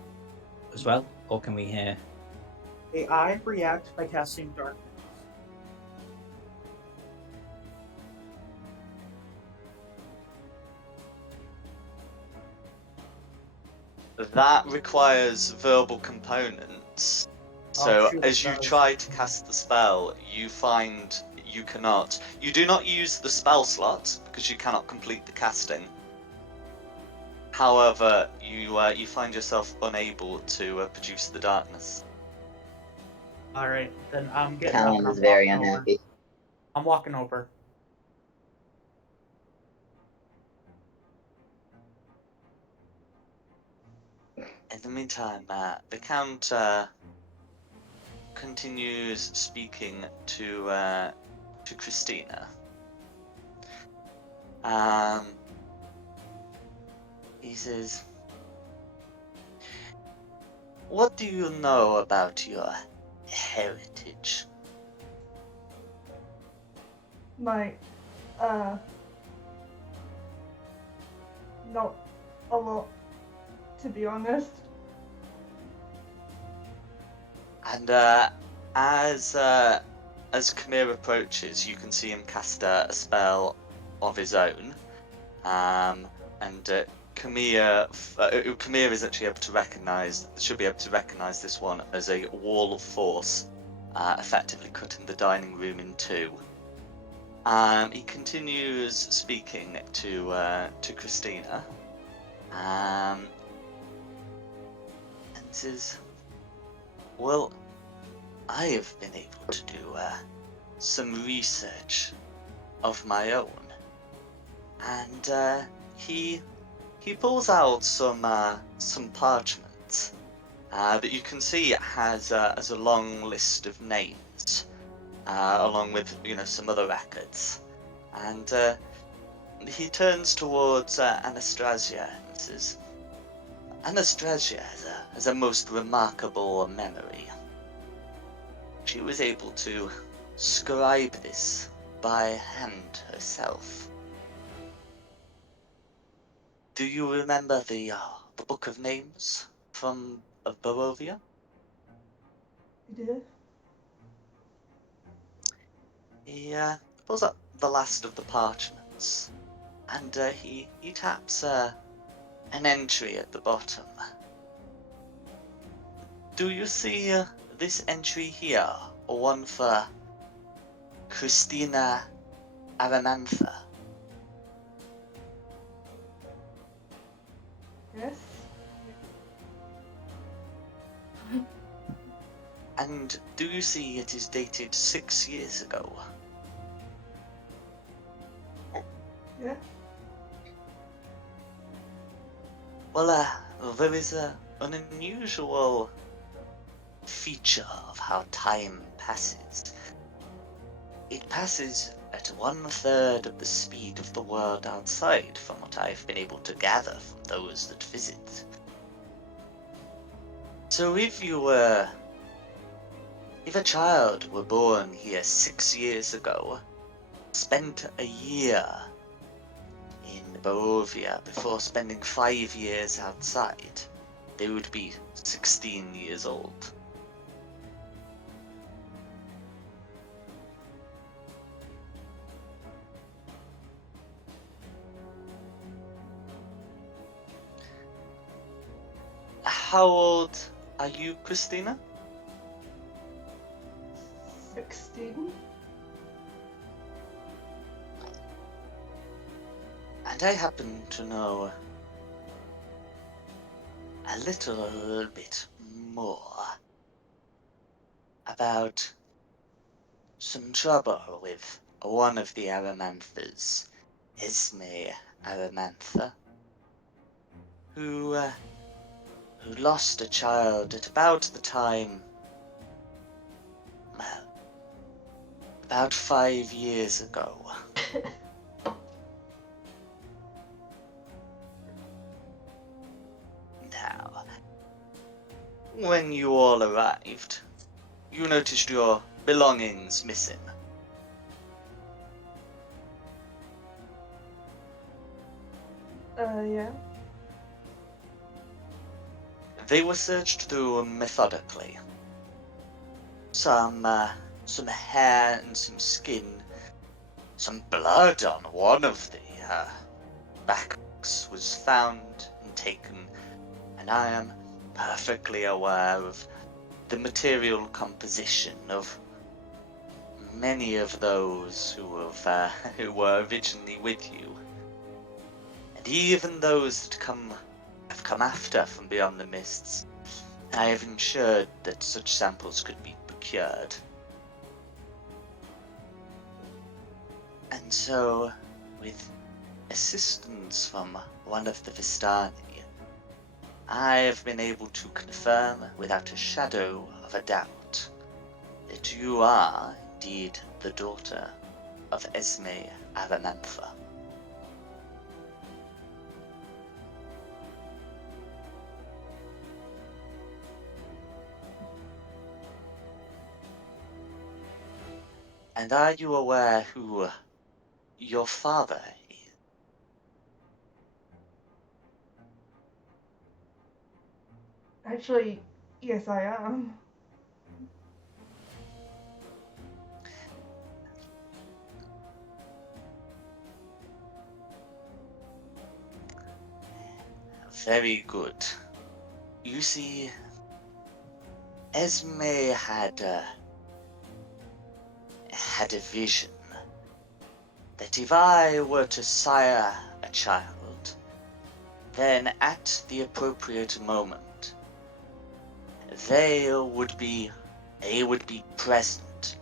as well? Or can we hear? I react by casting darkness. That requires verbal components. So shoot, as it you does. try to cast the spell, you find you cannot. You do not use the spell slot because you cannot complete the casting. However, you find yourself unable to produce the darkness. All right, then I'm getting up Talon and is I'm very walking over. unhappy. I'm walking over. In the meantime, the Count continues speaking to Christina. He says, "What do you know about your heritage?" My, not a lot, to be honest. And as Khmer approaches, you can see him cast a spell of his own, and Khmer is actually able to recognize, should be able to recognize this one as a wall of force, effectively cutting the dining room in two. He continues speaking to Christina, and says, "Well, I have been able to do some research of my own," and he pulls out some parchment that you can see has a long list of names, along with some other records, and he turns towards Anastasia and says, "Anastasia has a most remarkable memory. She was able to scribe this by hand herself. Do you remember the Book of Names from Barovia?" You do? He pulls up the last of the parchments, and he taps an entry at the bottom. "Do you see this entry here, or one for Christina Aramantha?" Yes? "And do you see it is dated 6 years ago?" Yeah? "Well, there is an unusual feature of how time passes. It passes at 1/3 of the speed of the world outside, from what I've been able to gather from those that visit. So if a child were born here 6 years ago, spent a year in Barovia before spending 5 years outside, they would be 16 years old. How old are you, Christina?" 16? "And I happen to know a little bit more about some trouble with one of the Aramanthas, Esme Aramantha, who lost a child at about the time, well, about 5 years ago. Now, when you all arrived, you noticed your belongings missing. Yeah. They were searched through methodically. Some hair and some skin, some blood on one of the backs was found and taken, and I am perfectly aware of the material composition of many of those who were originally with you, and even those that have come after from beyond the mists. I have ensured that such samples could be procured. And so, with assistance from one of the Vistani, I have been able to confirm without a shadow of a doubt that you are indeed the daughter of Esme Aramantha. And are you aware who your father is? Actually, yes, I am. Very good. You see, Esme had a vision that if I were to sire a child, then at the appropriate moment, they would be present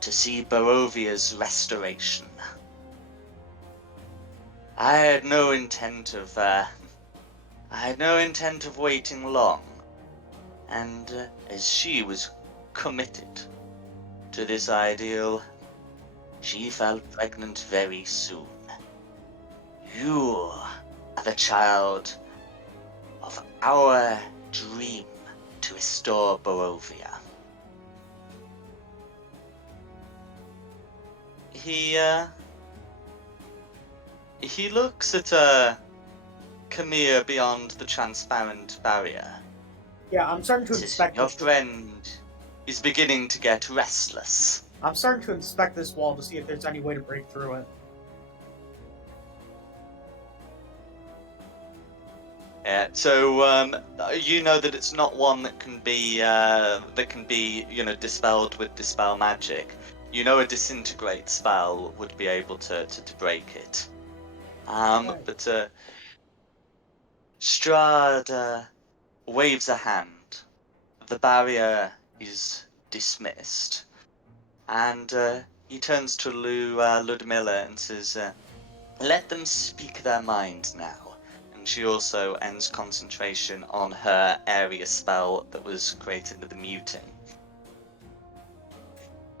to see Barovia's restoration. I had no intent of waiting long, and as she was committed to this ideal, she fell pregnant very soon. You are the child of our dream to restore Barovia. He looks at Camille beyond the transparent barrier. Yeah, I'm starting to Says, inspect your this. friend is beginning to get restless. I'm starting to inspect this wall to see if there's any way to break through it. Yeah, so you know that it's not one that can be dispelled with dispel magic. You know a disintegrate spell would be able to break it. Right. But Straud waves a hand. The barrier is dismissed, and he turns to Ludmilla and says, "Let them speak their mind now." And she also ends concentration on her area spell that was created with the muting.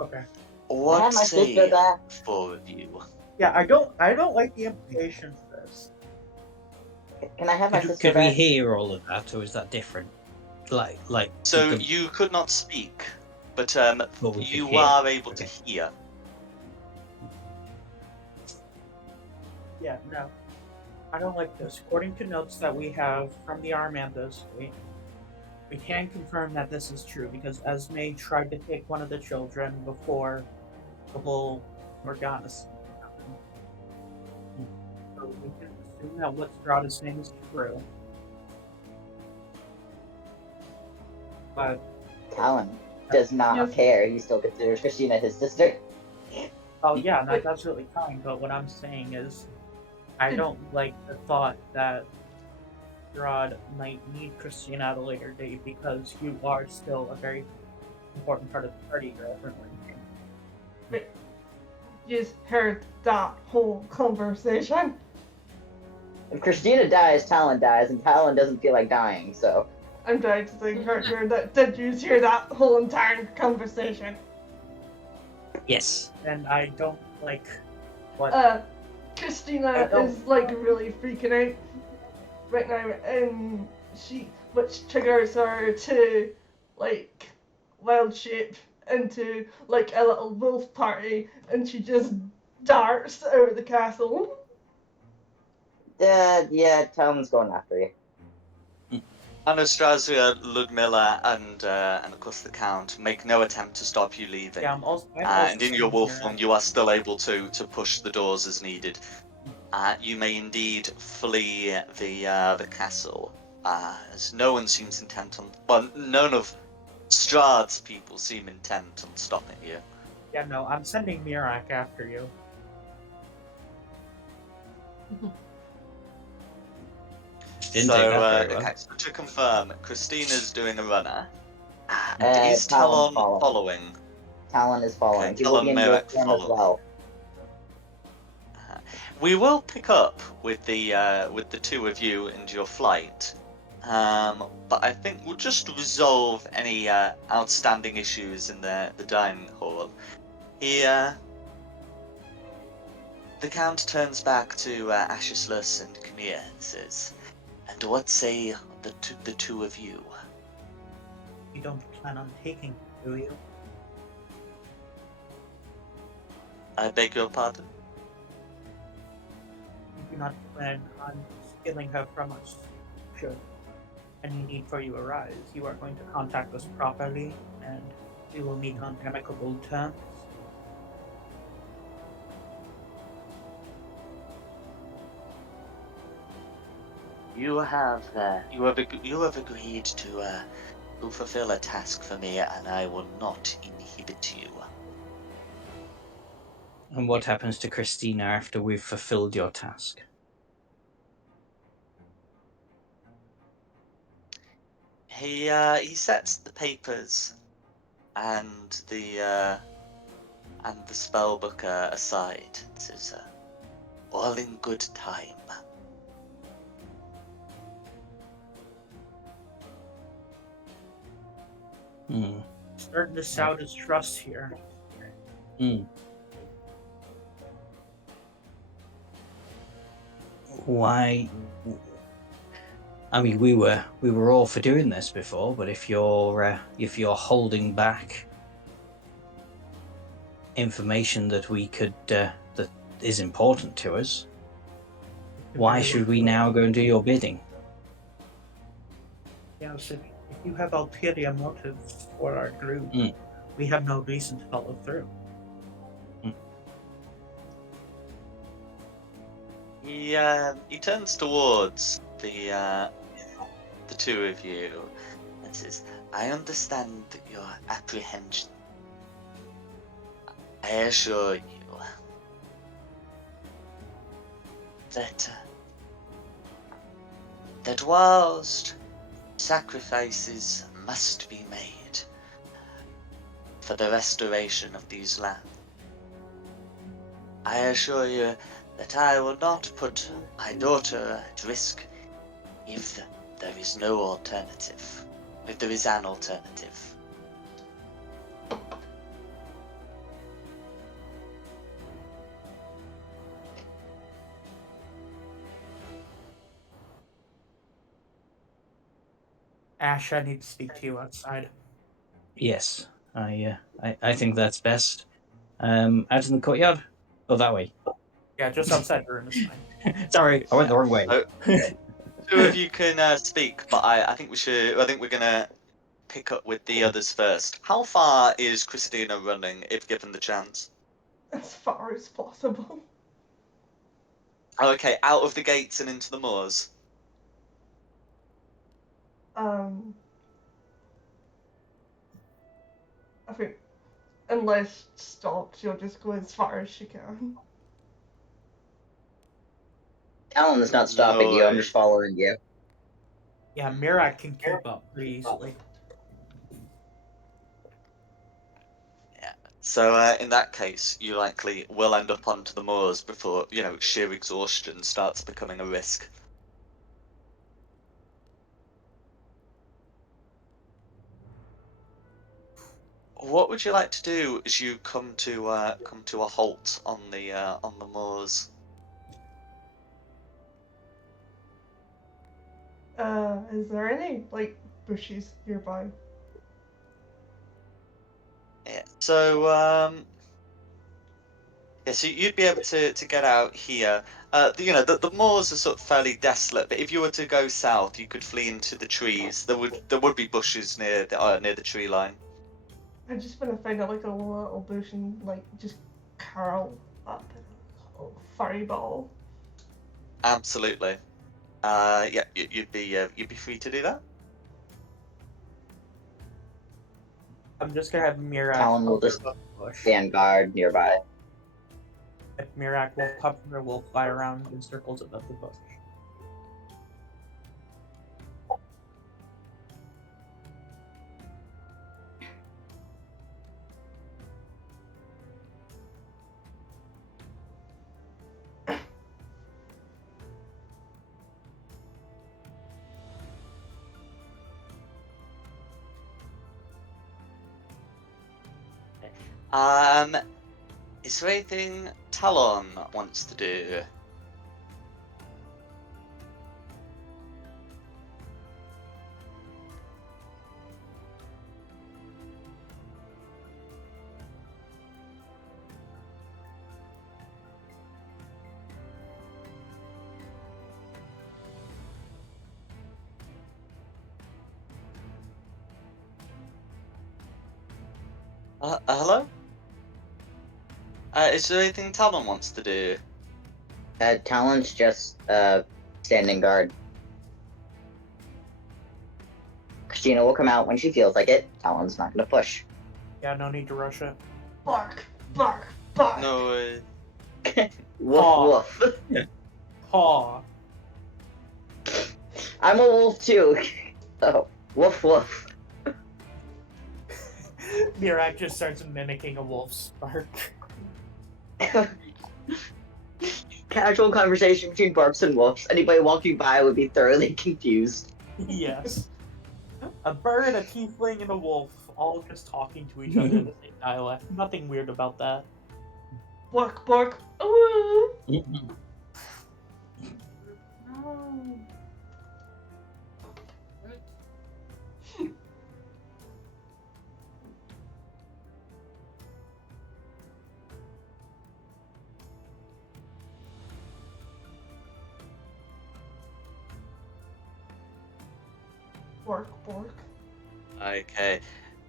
Okay. I What have my sister say back. four of you? Yeah, I don't like the implication for this. Can I have my sister Could we back? hear all of that, or is that different? Like So did the- you could not speak, but But we could you hear. are able to Okay. hear. Yeah, no. I don't like this. According to notes that we have from the Armanthas, we can confirm that this is true because Esme tried to take one of the children before the whole Morgana scene happened. So we can assume that what Straud is saying is true. But Talon does not Yes. care. He still considers Christina his sister. oh yeah, that's absolutely fine. But what I'm saying is, I don't like the thought that Straud might need Christina at a later date because you are still a very important part of the party. You're everyone. You heard that whole conversation. If Christina dies, Talon dies, and Talon doesn't feel like dying, so. I'm trying to think harder. Did you hear that whole entire conversation? Yes. And I don't like what. Christina is like really freaking out right now, and which triggers her to like wild shape into like a little wolf party, and she just darts out of the castle. Yeah, Talon's going after you. Anastasia, Ludmilla, and of course the Count make no attempt to stop you leaving. Yeah, I'm also And in your wolf here, form, you are still able to push the doors as needed. You may indeed flee the castle, as no one seems intent on. Well, none of Strahd's people seem intent on stopping you. Yeah, no, I'm sending Mirak after you. Didn't take that very well. Okay, so to confirm, Christina's doing a runner. Is Talon's Talon following? Talon is following. Okay, He will be in Talon wolf Mirak form as well. We will pick up with the two of you and your flight, but I think we'll just resolve any outstanding issues in the dining hall. The Count turns back to Ashislus and Kinnear and says, "And what say the two of you?" You don't plan on taking, do you? I beg your pardon? You do not plan on stealing her from us. Should any need for you arise, you are going to contact us properly, and we will meet on amicable terms. You have agreed to fulfill a task for me, and I will not inhibit you. And what happens to Christina after we've fulfilled your task? He sets the papers and the spellbook aside. And says, "All in good time." Hmm. Starting to sound his trust here. Hmm. Why? I mean, we were all for doing this before, but if you're holding back information that we could that is important to us, why should we now go and do your bidding? Yes, if you have ulterior motives for our group, Mm. we have no reason to follow through. He turns towards the two of you and says, "I understand your apprehension. I assure you that whilst sacrifices must be made for the restoration of these lands, I assure you that I will not put my daughter at risk if there is no alternative, if there is an alternative." Ash, I need to speak to you outside. Yes, I think that's best. Out in the courtyard? Oh, that way. Yeah, just outside the room is fine. Sorry, I went the wrong way. Two of you can speak, but I think we're gonna pick up with the others first. How far is Christina running, if given the chance? As far as possible. Oh, okay, out of the gates and into the moors. I think unless stopped, she'll just go as far as she can. Talon is not stopping you. I'm just following you. Yeah, Mirak can keep up pretty easily. Yeah, So in that case, you likely will end up onto the moors before, sheer exhaustion starts becoming a risk. What would you like to do as you come to a halt on the moors? Is there any like bushes nearby? Yeah. So so you'd be able to get out here. The moors are sort of fairly desolate, but if you were to go south, you could flee into the trees. There would be bushes near the tree line. I just want to find out like a little bush and like just curl up in a little furry ball. Absolutely. Yeah, you'd be free to do that. I'm just gonna have Mirak Talon will cover just the bush. stand guard nearby. Mirak will cover, will fly around in circles above the bush. Is there anything Talon wants to do? Hello? Is there anything Talon wants to do? Talon's just standing guard. Christina will come out when she feels like it. Talon's not gonna push. Yeah, no need to rush it. Bark, bark, bark. No. Woof Aw. woof. Paw. I'm a wolf too. So woof woof. Mirak just starts mimicking a wolf's bark. Casual conversation between barks and wolves. Anybody walking by would be thoroughly confused. Yes. A bird, a tiefling, and a wolf all just talking to each other in the same dialect. Nothing weird about that. Bark, bark. Ooh. Bark, bark. Okay.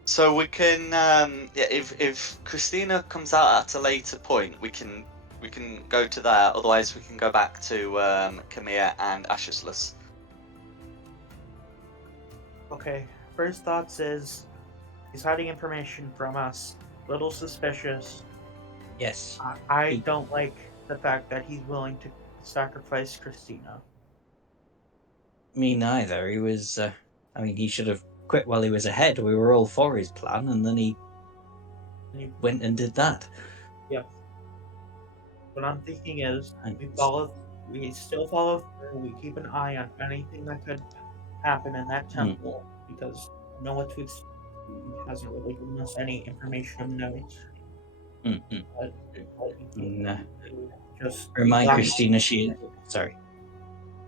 So we can, if Christina comes out at a later point, we can go to there. Otherwise, we can go back to Kamia and Ashesless. Okay, first thoughts is he's hiding information from us. Little suspicious. Yes. I don't like the fact that he's willing to sacrifice Christina. Me neither. He was. He should have quit while he was ahead. We were all for his plan, and then he went and did that. Yep. What I'm thinking is And we still follow through. We keep an eye on anything that could happen in that temple because we know what to expect. He hasn't really given us any information of note. But just remind Christina she. Sorry.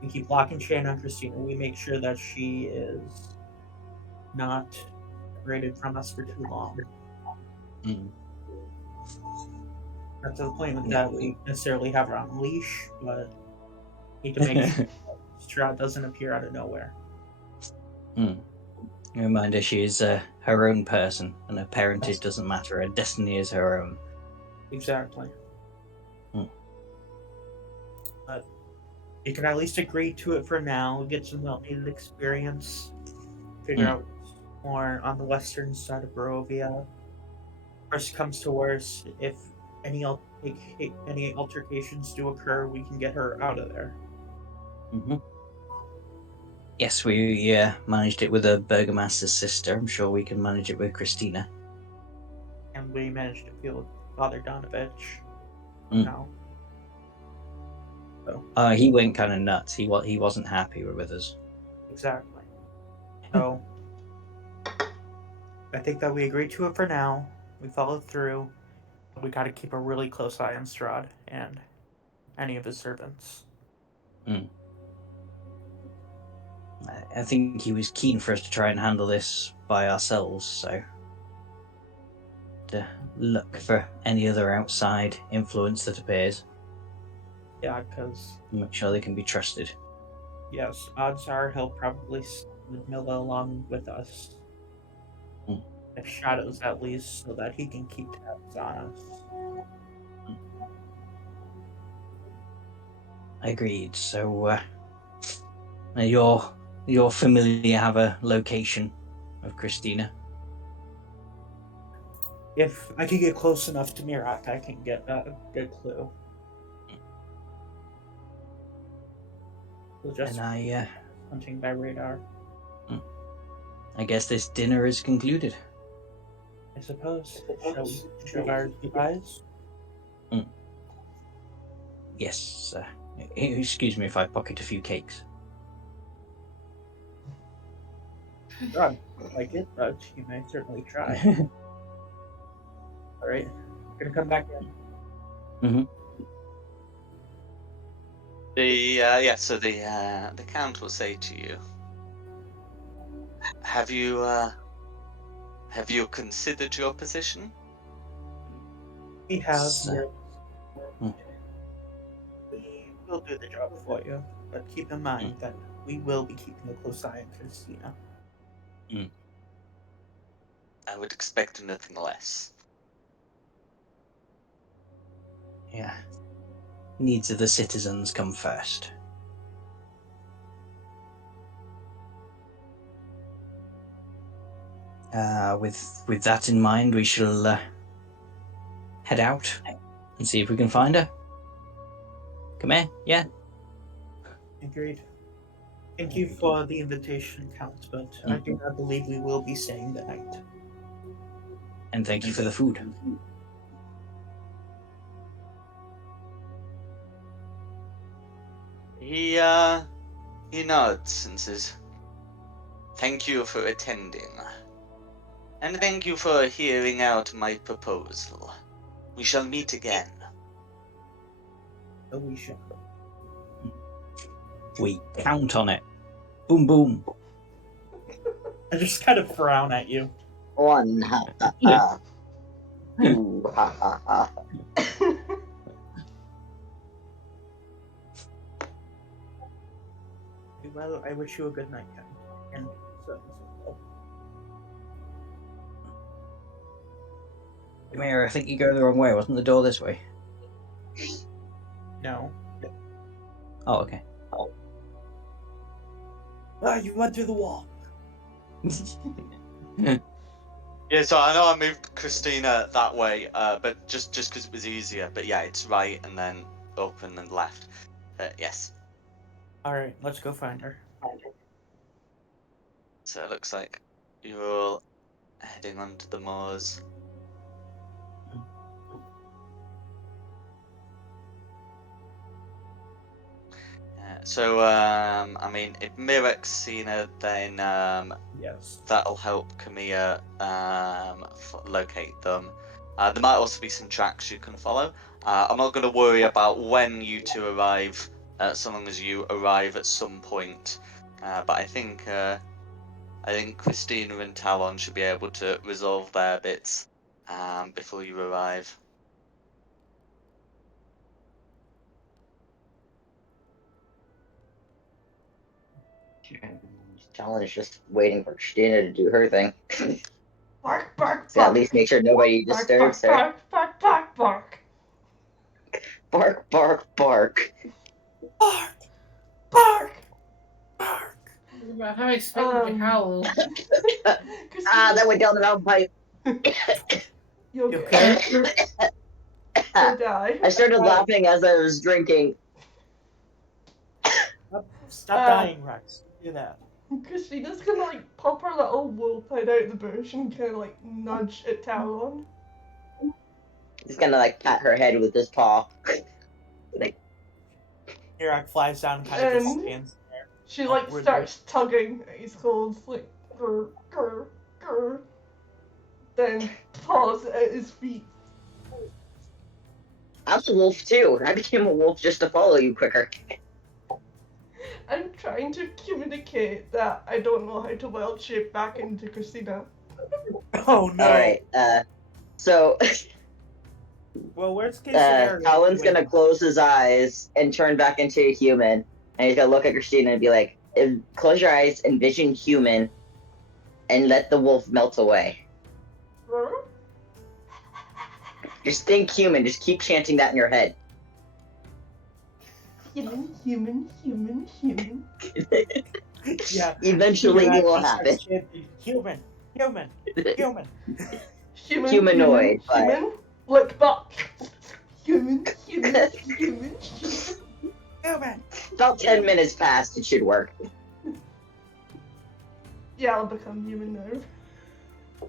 We keep lock and chain on Christina. We make sure that she is not separated from us for too long. Not to the point that we necessarily have her on leash, but need to make sure Straud doesn't appear out of nowhere. Remind her she is her own person, and her parentage doesn't matter. Her destiny is her own. Exactly. But you can at least agree to it for now, get some well-needed experience, figure out more on the western side of Barovia. Worst comes to worst, if any altercations do occur, we can get her out of there. Yes, we managed it with a burgomaster's sister. I'm sure we can manage it with Christina. And when we managed to kill Father Donovich. Mm. No. He went kind of nuts. He wasn't happy with us. Exactly. So, I think that we agreed to it for now. We followed through. We got to keep a really close eye on Straud and any of his servants. I think he was keen for us to try and handle this by ourselves, so to look for any other outside influence that appears. Yeah, because Make sure they can be trusted. yes, odds are he'll probably send Milla along with us. Mm. If shadows, at least, so that he can keep tabs on us. Agreed. So, you're familiar have a location of Christina? If I can get close enough to Mirak, I can get a good clue. We'll just And hunting by radar, I guess this dinner is concluded. I suppose. Shall we show our goodbyes? Yes. Excuse me if I pocket a few cakes. Rod, like it, but you may certainly try. Alright, gonna come back in. So the count will say to you, have you considered your position? We have So- here. Hmm. We will do the job for you, but keep in mind that we will be keeping a close eye on Christina. I would expect nothing less. Yeah. Needs of the citizens come first. With that in mind, we shall head out and see if we can find her. Come here, yeah. Agreed. Thank you for the invitation, Count, but I do not believe we will be staying the night. And thank you for the food. He nods and says, "Thank you for attending. And thank you for hearing out my proposal. We shall meet again." So we shall. We count on it. Boom, boom. I just kind of frown at you. 1, ha ha ha. 2, ha ha ha. Well, I wish you a good night, Count. And so. Mira, I think you're going the wrong way. Wasn't the door this way? No. Oh, okay. Ah, you went through the wall. Yeah, so I know I moved Christina that way, but just because it was easier. But yeah, it's right and then up and then left. Yes. Alright, let's go find her. So it looks like you're all heading onto the moors. I mean, if Mirek's seen her, then Yes. that'll help Kamiya locate them. There might also be some tracks you can follow. I'm not going to worry about when you two arrive, so long as you arrive at some point. But I think Christina and Talon should be able to resolve their bits before you arrive. Talon is just waiting for Christina to do her thing. Bark, bark, So at bark. least make sure nobody Bark, disturbs her. bark, bark, bark, bark. Bark, bark, bark. Bark! Bark! Bark! About how expected you howl. That went down the mountain pipe. You You okay? okay? Don't die. I started laughing as I was drinking. Stop dying, Rex. Do that. Christina's gonna like pop her little wolf head out of the bush and kind of like nudge at Talon. He's gonna like pat her head with his paw. Like, Mirak flies down and kind of just And- stands there. She like Awkwardly. starts tugging at his clothes, like grr, grr, grr. Then paws at his feet. I'm a wolf too. I became a wolf just to follow you quicker. I'm trying to communicate that I don't know how to wild shape back into Christina. Oh no. Alright, so Well, worst case scenario. Talon's gonna close his eyes and turn back into a human, and he's gonna look at Christina and be like, close your eyes, envision human, and let the wolf melt away. Grr? Just think human, just keep chanting that in your head. Human, human, human, human. Yeah. Eventually it will Mirak just happen. starts chanting, Human, human, human. Human, Humanoid, but- human, like butt. Human, human, human, human. Human. About 10 minutes passed, it should work. Yeah, I'll become human now.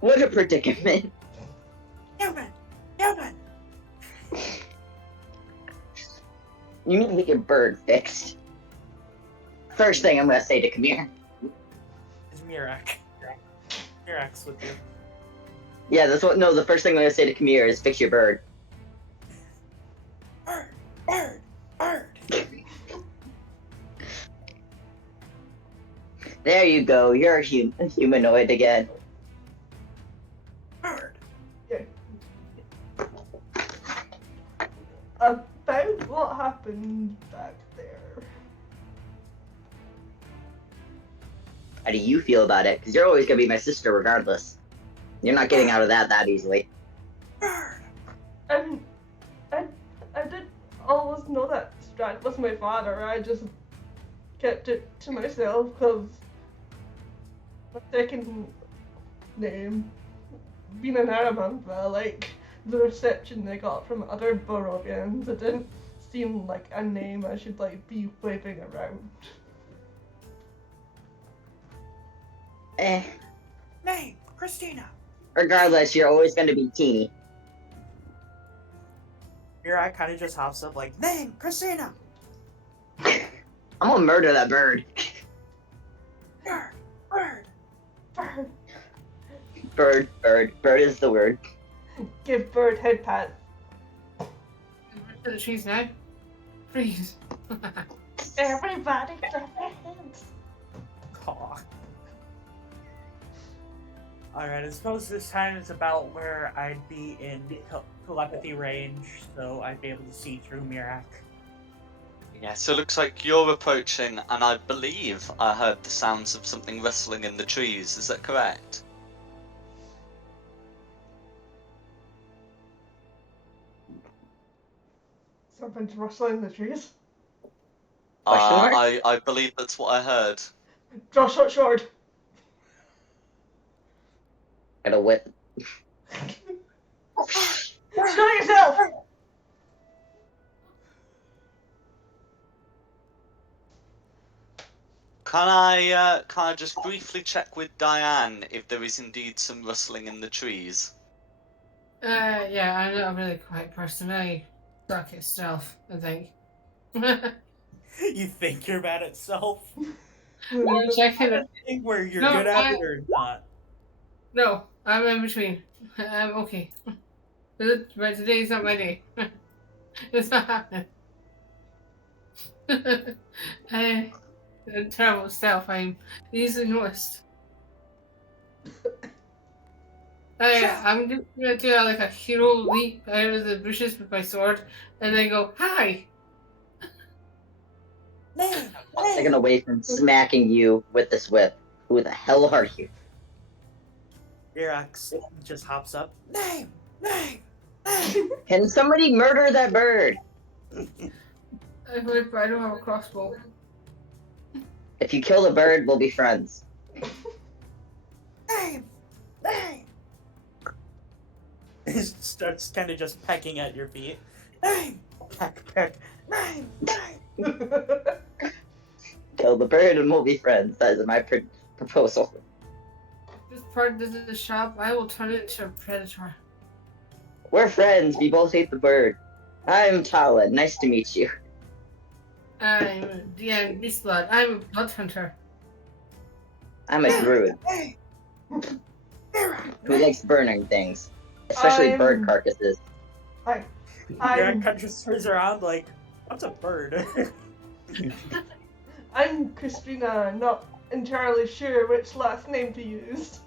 What a predicament. Human, human. You need to get your bird fixed. First thing I'm gonna say to Kamir. Is Mirak. Mirak's with you. Yeah, that's what. No, the first thing I'm gonna say to Kamir is fix your bird. Bird, bird, bird. There you go. You're a humanoid again. Bird. About what happened back there. How do you feel about it? Because you're always gonna be my sister regardless. You're not getting out of that easily. Bird. And I did always know that Straud was my father. I just kept it to myself because my second name, being an Aramantha, like the reception they got from other Barovians, it didn't seem like a name I should like be waving around. Eh. Name, Christina. Regardless, you're always gonna be teeny. Mirak kind of just hops up like, Name, Christina. I'm gonna murder that bird. Bird, bird. Bird, Bird, bird, bird is the word. give bird head pat. To the trees now. Freeze. Everybody clap their hands. Aw. Alright, I suppose this time is about where I'd be in telepathy range, so I'd be able to see through Mirak. Yeah, so it looks like you're approaching, and I believe I heard the sounds of something rustling in the trees. Is that correct? Something's rustling in the trees. Question mark? I believe that's what I heard. Draw short sword. Got a whip. Show yourself! Can I just briefly check with Diane if there is indeed some rustling in the trees? Yeah, I'm not a really quiet person. I suck at stealth, I think. You think you're bad at stealth? I'm checking it. Thing where you're No, good at it or not? No, I'm in between. I'm okay. But today's not my day. It's not happening. I'm terrible at stealth. I'm easily noticed. I'm gonna do like a hero leap out of the bushes with my sword, and then go, "Hi!" Name, Taken away from smacking you with this whip. Who the hell are you? Mirak just hops up. Name, name, name. Can somebody murder that bird? I don't have a crossbow. If you kill the bird, we'll be friends. Name, name. He starts kind of just pecking at your feet. Name, peck, peck. Name, name. Kill the bird and we'll be friends. That is my proposal. Just part of the shop, I will turn it into a predator. We're friends. We both hate the bird. I'm Talon. Nice to meet you. I'm DM Beastblood. I'm a blood hunter. I'm a druid who likes burning things, especially bird carcasses. Darren just turns around like, what's a bird? I'm Christina, not entirely sure which last name to use.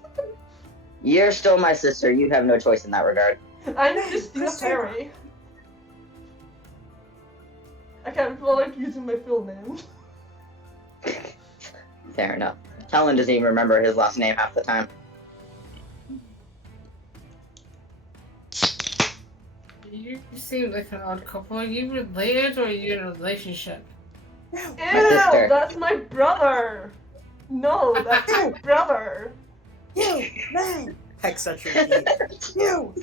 You're still my sister. You have no choice in that regard. I'm Christina Perry. I can't feel like using my full name. Fair enough. Talon doesn't even remember his last name half the time. You seem like an odd couple. Are you related or are you in a relationship? Ew, sister. that's my brother! No, that's my brother! You, man! Hex at your feet. You!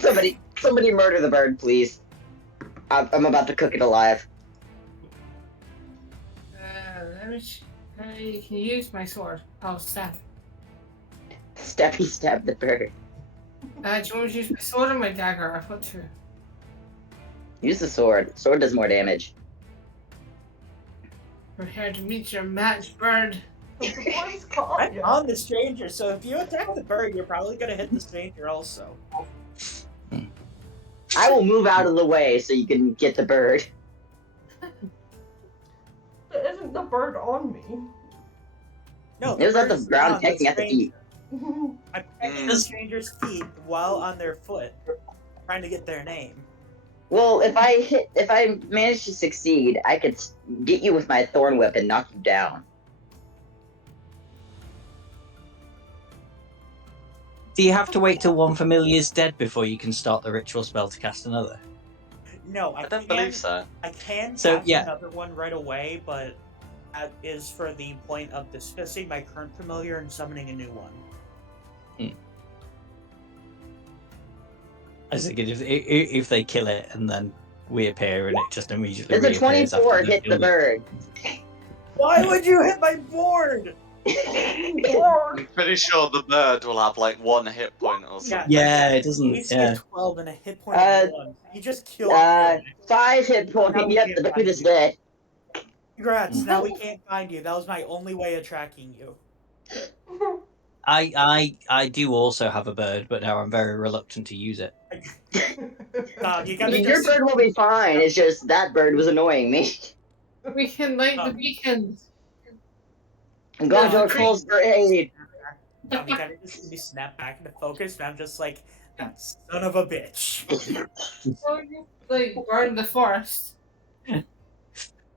Somebody murder the bird, please. I'm about to cook it alive. Let me. I can use my sword. I'll stab. Steppy stab the bird. Do you want me to use my sword or my dagger? I've got two. Use the sword. Sword does more damage. Prepare to meet your match, bird. The boys caught I'm you. on the stranger, so if you attack the bird, you're probably gonna hit the stranger also. I will move out of the way so you can get the bird. But isn't the bird on me? No, It was at the bird's ground on pecking at the feet. I'm pecking the stranger's feet while on their foot, trying to get their name. Well, if I manage to succeed, I could get you with my thorn whip and knock you down. Do you have to wait till one familiar's dead before you can start the ritual spell to cast another? No, I don't believe so. I can So, cast yeah. another one right away, but that is for the point of dismissing my current familiar and summoning a new one. I was thinking if they kill it and then we appear and it just immediately Does a reappears 24 after they've hit the killed it. bird? Why would you hit my board? I'm pretty sure the bird will have like 1 hit point or something. Yeah, it doesn't. AC Yeah. of 12 and a hit point of 1. You just killed me. 5 hit points. Now we Yep, can't the bird find is you. dead. Congrats, now we can't find you. That was my only way of tracking you. I do also have a bird, but now I'm very reluctant to use it. You gotta Your just... bird will be fine. It's just that bird was annoying me. We can light the beacons. I'm going to a calls for aid. You gotta just see me snap back into focus, and I'm just like, that son of a bitch. So you like burn the forest.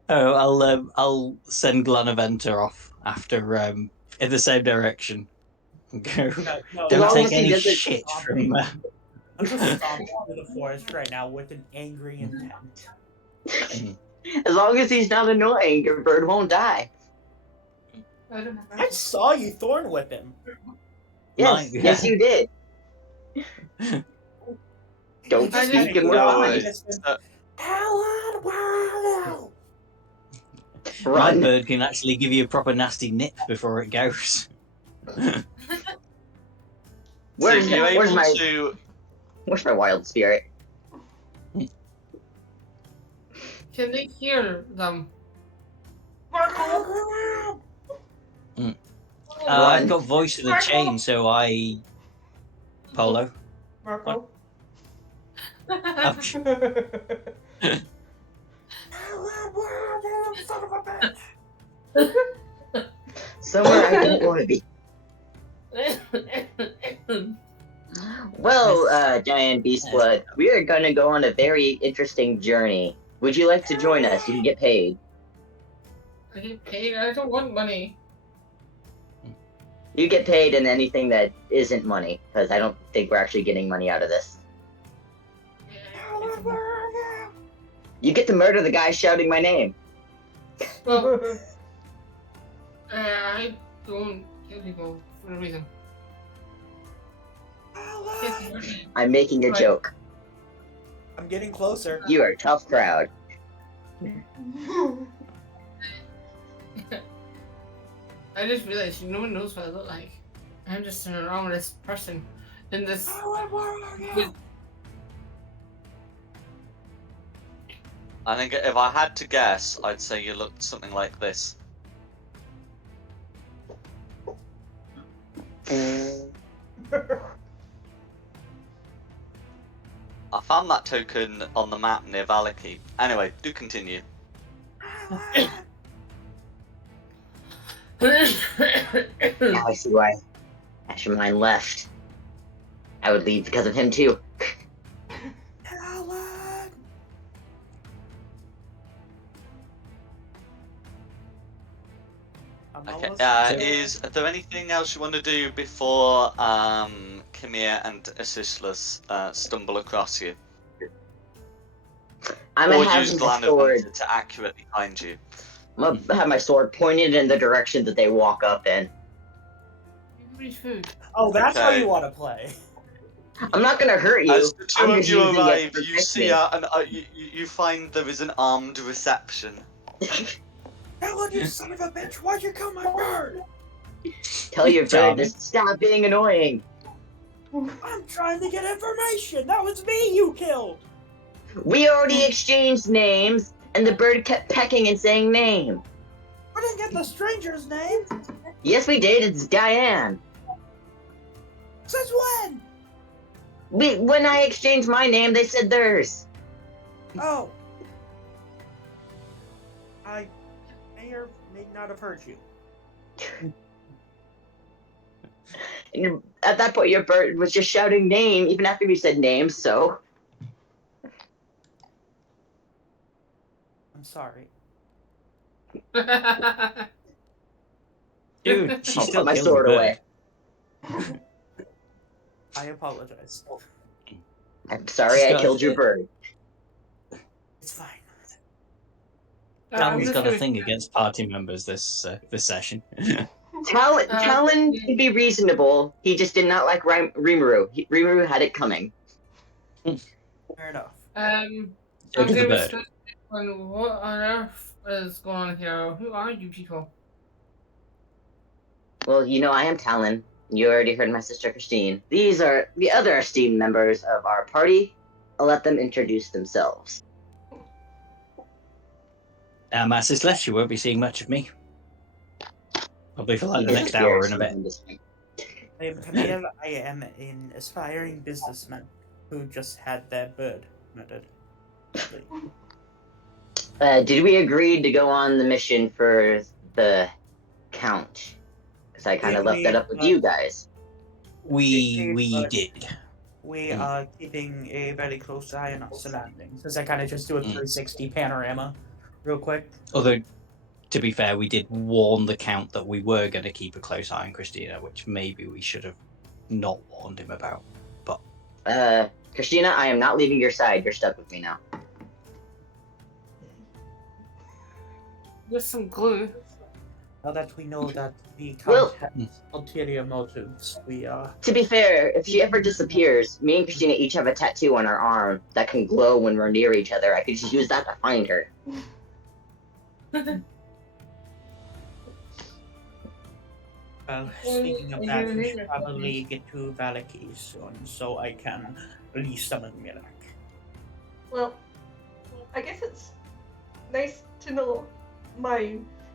Oh, I'll send Glanaventer off after in the same direction. Go. No, As long Don't take as he any doesn't- shit from. I'm just stomping through the forest right now with an angry intent. As long as he's not annoying, your bird won't die. I don't have I saw you thorn whip him. Yes, Mine- yes, you did. Don't I speak didn't in know words. Talon, wow! My Run. bird can actually give you a proper nasty nip before it goes. So if you're able to... Where's my wild spirit? Can they hear them? Marco! I've got voice of the chain, so I. Polo. Marco? Ouch. Son of a bitch! Somewhere I don't want to be. Well, Giant Beastblood, we are going to go on a very interesting journey. Would you like to join us? You can get paid. I get paid. I don't want money. You get paid in anything that isn't money, because I don't think we're actually getting money out of this. You get to murder the guy shouting my name. Well, I don't kill people for a reason. I'm making a Right. joke. I'm getting closer. You are a tough crowd. I just realized no one knows what I look like. I'm just an anomalous person in this. I think if I had to guess, I'd say you looked something like this. I found that token on the map near Valaki. Anyway, do continue. Now I see why Ashermine left. I would leave because of him too. Talon! Okay. Is there anything else you want to do before Kimia and Asislas stumble across you? I'm Or gonna have use my line of sword. hunter to accurately find you? I'm gonna have my sword pointed in the direction that they walk up in. Free food. Oh, that's how Okay. you want to play. I'm not gonna hurt you. As the two I'm of just you using it arrive, to you protect see you find there is an armed reception. Talon, you son of a bitch! Why'd you kill my bird? Tell your bird to Charming. stop being annoying. I'm trying to get information. That was me you killed. We already exchanged names, and the bird kept pecking and saying name. I didn't get the stranger's name. Yes, we did. It's Diane. Since when? When I exchanged my name, they said theirs. Oh. I may or may not have heard you. And at that point, your bird was just shouting name, even after we said name, so... I'm sorry. Dude, she I'll still put my killed the sword bird. away. I apologize. I'm sorry She's I got killed your a- bird. It's fine. I'm Talon's just got a gonna- thing against party members this session. Talon can be reasonable. He just did not like Rimuru. Rimuru had it coming. Fair enough. So I'm to the gonna bird. start on what on earth is going on here. Who are you people? Well, you know I am Talon. You already heard my sister Christine. These are the other esteemed members of our party. I'll let them introduce themselves. My sis left, you won't be seeing much of me. Probably for like He the next hour disappears and a from bit. the industry. I am Camille. I am an aspiring businessman who just had their bird murdered. Did we agree to go on the mission for the Count? Because I kind of left that up with you guys. We did. We are keeping a very close eye on our surroundings. As I kind of just do a 360 panorama, real quick. Although, to be fair, we did warn the Count that we were going to keep a close eye on Christina, which maybe we should have not warned him about. But Christina, I am not leaving your side. You're stuck with me now. There's some glue. Now that we know that the Well- Count has ulterior motives, we are. To be fair, if she ever disappears, me and Christina each have a tattoo on our arm that can glow when we're near each other. I could just use that to find her. Well, speaking of that, we should probably get to Valaki soon, so I can release summon Mirak. Well, I guess it's nice to know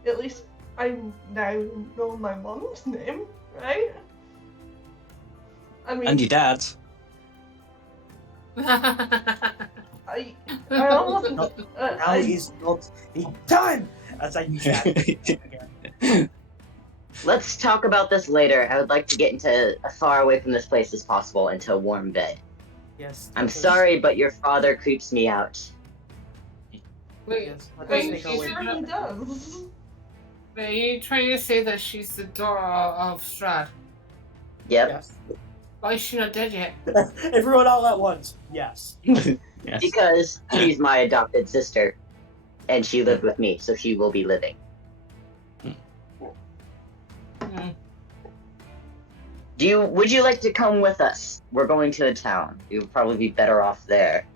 at least I now know my mom's name, right? I mean, and your dad's. I almost, Now I, is not the time! As I chat again. Let's talk about this later. I would like to get into as far away from this place as possible into a warm bed. Yes. I'm because- sorry, but your father creeps me out. Wait, Yes, let us wait, take a she's look. sure he does. are you trying to say that she's the daughter of Straud? Yep. Yes. Why is she not dead yet? Everyone all at once. Yes. Yes. Because she's my adopted sister. And she lived with me, so she will be living. Hmm. Would you like to come with us? We're going to a town. You'll probably be better off there.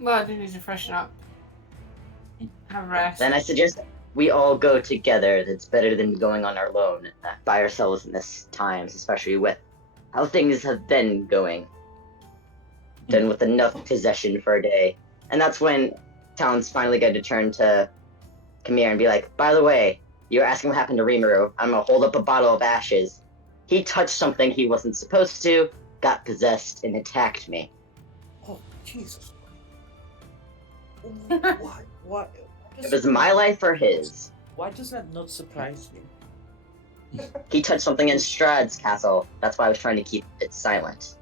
Well, I do need to freshen up. Have a rest. Then I suggest we all go together, that's better than going on our own by ourselves in this times, especially with how things have been going. Done with enough possession for a day. And that's when Talon's finally going to turn to Kamir and be like, by the way, you're asking what happened to Rimuru. I'm gonna hold up a bottle of ashes. He touched something he wasn't supposed to, got possessed, and attacked me. Oh, Jesus. What? What? It was my life or his. Why does that not surprise me? He touched something in Straud's castle. That's why I was trying to keep it silent.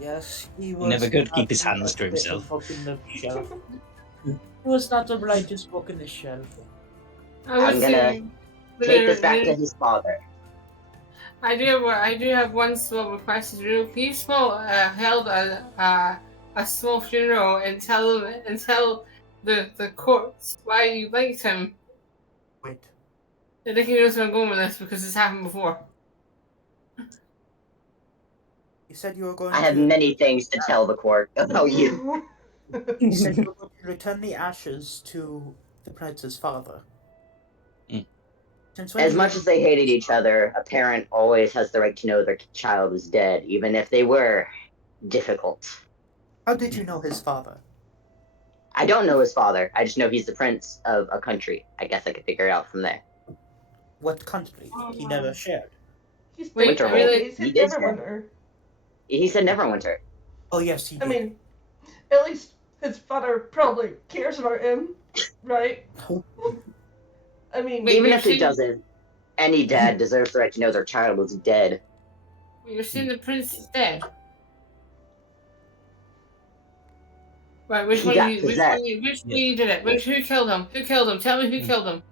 Yes, he was. He never could keep his not hands to a little himself. book in the shelf. He was not a righteous book in the shelf. I'm gonna take this back to his father. I do have one small request to do. Can you held a small funeral and tell the courts why you liked him? Wait. I think he knows where I'm going with this because it's happened before. You said you were going I have to. many things to tell the court about you. You said you were going to return the ashes to the prince's father. Mm. Since when As you- much as they hated each other, a parent always has the right to know their child is dead, even if they were difficult. How did you know his father? I don't know his father. I just know he's the prince of a country. I guess I could figure it out from there. What country? He never shared. He's Wait, dead. I really- He said He did say- Neverwinter. He said Neverwinter. Oh yes, he did. I mean, at least his father probably cares about him, right? I mean, Wait, Even you're if he saying- doesn't, any dad deserves the right to know their child is dead. You're saying the prince is dead. Right, which He one? got Which one possessed. you did it? Who killed him? Who killed him? Tell me who killed him.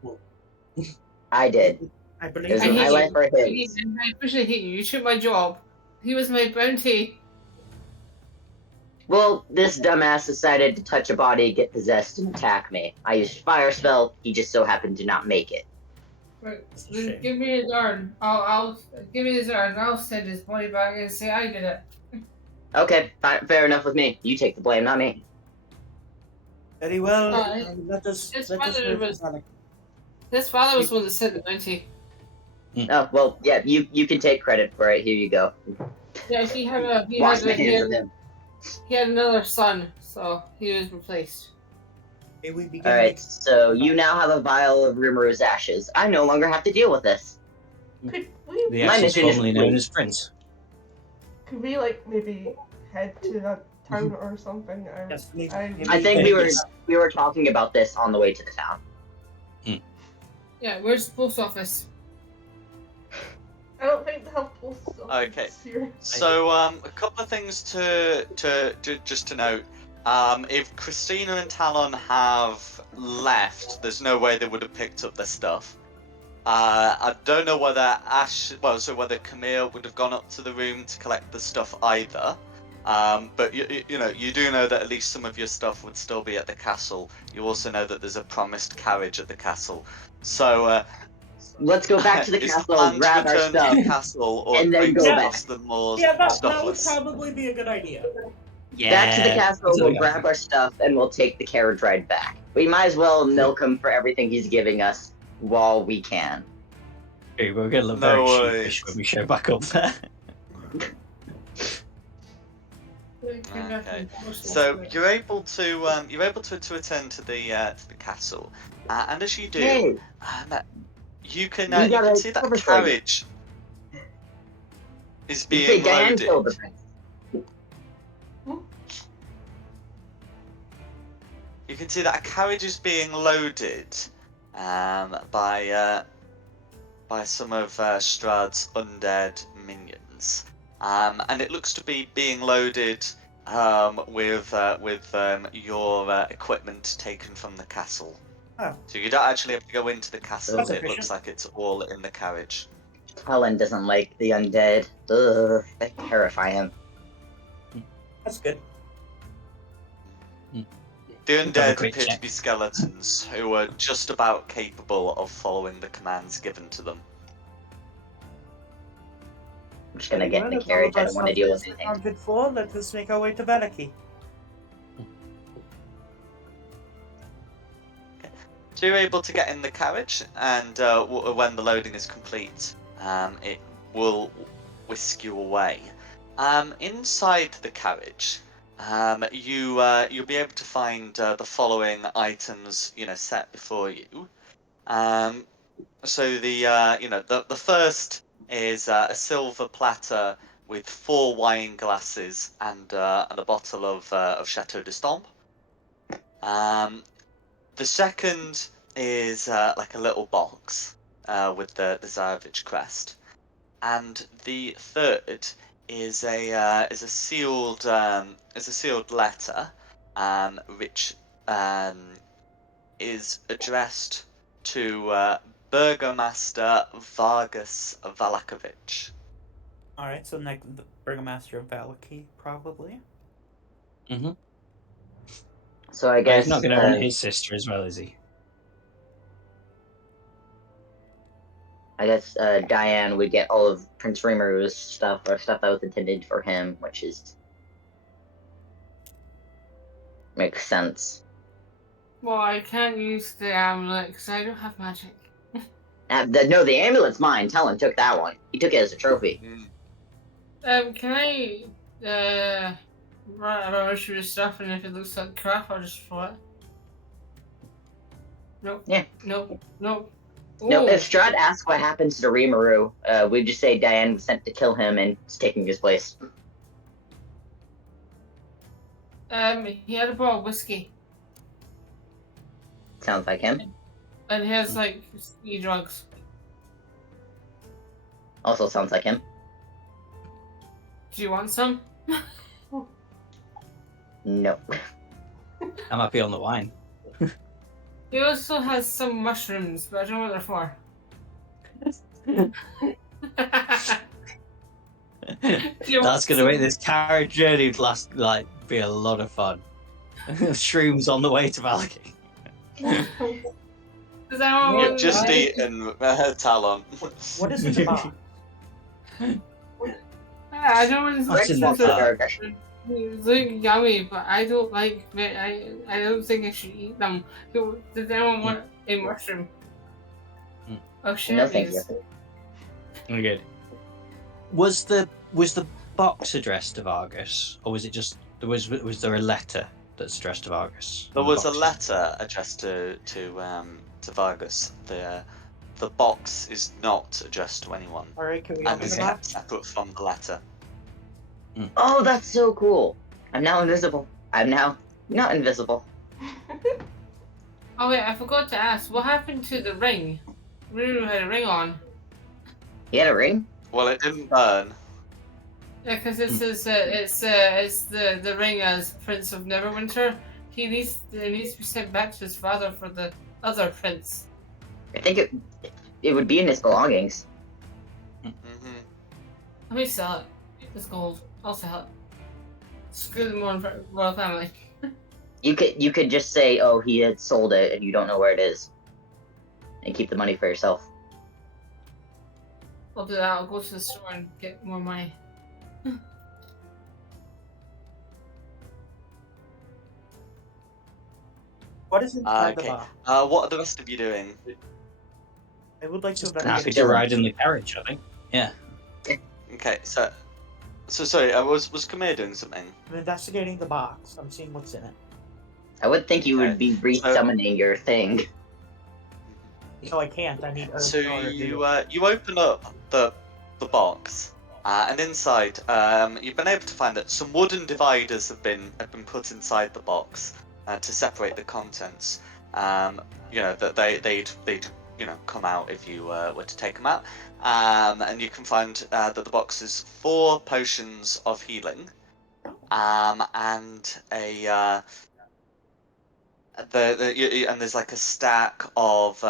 I did. I It believe was I you. my hate life you. or I his. appreciate you. You took my job. He was my bounty. Well, this dumbass decided to touch a body, get possessed, and attack me. I used fire spell. He just so happened to not make it. Right, It's a then shame. give me his urn. I'll give me his urn. I'll send his body back and say I did it. Okay, fair enough with me. You take the blame, not me. Very well. Let us. his Let us father move was- on. His father was the one that sent the bounty. Oh, well, yeah, you can take credit for it. Here you go. Yeah, Wash my hands of him. he had another son, so he was replaced. Okay, we begin. Alright, so you now have a vial of Rimuru ashes. I no longer have to deal with this. could we, The My ashes mission is formerly known complete. as Prince. could we like maybe head to that town or something? Yes, I think we were talking about this on the way to the town. Yeah, where's the post office? I don't think they have post office Okay. here. So, a couple of things to just to note. If Christina and Talon have left, there's no way they would have picked up their stuff. I don't know whether whether Camille would have gone up to the room to collect the stuff either. But you know, you do know that at least some of your stuff would still be at the castle. You also know that there's a promised carriage at the castle. So, Let's go back to the is castle, plan to grab our return stuff. to the castle, or and then bring go some back. of the more Yeah, that would stuffless? probably be a good idea. Yeah. Back to the castle, that's what we'll we got. grab our stuff, and we'll take the carriage ride back. We might as well milk him for everything he's giving us while we can. Okay, we're gonna look No very worries. sheepish when we show back up there. Okay. So you're able to attend to the castle, and as you do, Hey, you can We you got can a see that service right carriage is you say being Diane loaded. killed the prince. You can see that a carriage is being loaded by some of Strahd's undead minions, and it looks to be being loaded with your equipment taken from the castle. Oh. So you don't actually have to go into the castle. That's It efficient. looks like it's all in the carriage. Helen doesn't like the undead. Ugh, they terrify him. That's good. The We've got a undead quick appear to check. be skeletons who are just about capable of following the commands given to them. I'm just gonna get in the Well, if carriage. all I of don't our want to deal with stuff is anything. accounted for, let us make our way to Valaki. So you're able to get in the carriage, and when the loading is complete, it will whisk you away. Inside the carriage, you'll be able to find the following items, set before you. So the first is a silver platter with 4 wine glasses and a bottle of Chateau d'Estaing. The second is like a little box with the Tsarevich crest, and the third is a sealed letter, which is addressed to Burgomaster Vargas Valakovich. All right, so next, the Burgomaster of Valaki, probably. Mm-hmm. So I But he's guess not going to want his sister as well, is he? Diane would get all of Prince Rimru's stuff, or stuff that was intended for him, which makes sense. Well, I can't use the amulet because I don't have magic. No, the amulet's mine. Talon took that one. He took it as a trophy. Can I rush your stuff, and if it looks like crap, I'll just throw it. Nope. Yeah. Nope. Nope. No, Ooh. if Strahd asks what happens to Rimuru, we just say Diane was sent to kill him and is taking his place. He had a bottle of whiskey, Sounds like him. and he has like ski drugs. Also sounds like him. Do you want some? No. I might be on the wine. He also has some mushrooms, but I don't know what they're for. That's going to make this carriage journey be a lot of fun. Shrooms on the way to Valaki. Does anyone You've want just to- eaten Talon. What is in the box? I don't want What's in to. that bag? It's like yummy, but I don't like. I don't think I should eat them. Does anyone want a mushroom? Oh shit! No, thank you. Oh, good. Was the box addressed to Vargas, or was it just was there a letter that's addressed to Vargas? There on the was a box? letter addressed to Vargas. The box is not addressed to anyone, All right, can we and open is the Okay. kept box? separate from the letter. Oh, that's so cool. I'm now invisible. I'm now not invisible. Oh wait, I forgot to ask. What happened to the ring? Ruru had a ring on. He had a ring? Well, it didn't burn. Yeah, because it says it's the ring as Prince of Neverwinter. It needs to be sent back to his father for the other prince. I think it would be in his belongings. Mm-hmm. Let me sell it. It's gold. I'll sell it. Screw the royal family. You could just say, oh, he had sold it and you don't know where it is, and keep the money for yourself. I'll do that. I'll go to the store and get more money. What is inside the Okay. box? What are the rest of you doing? I would like to Just investigate. happy to ride in the carriage, I think. Yeah. Okay, so sorry. Was Khmer doing something? I'm investigating the box. I'm seeing what's in it. I would think you would Okay. be re-summoning your thing. No, I can't. I need. So power to do you it. you open up the box, and inside you've been able to find that some wooden dividers have been put inside the box to separate the contents. That they'd come out if you were to take them out. And you can find that the box is 4 potions of healing, and and there's like a stack of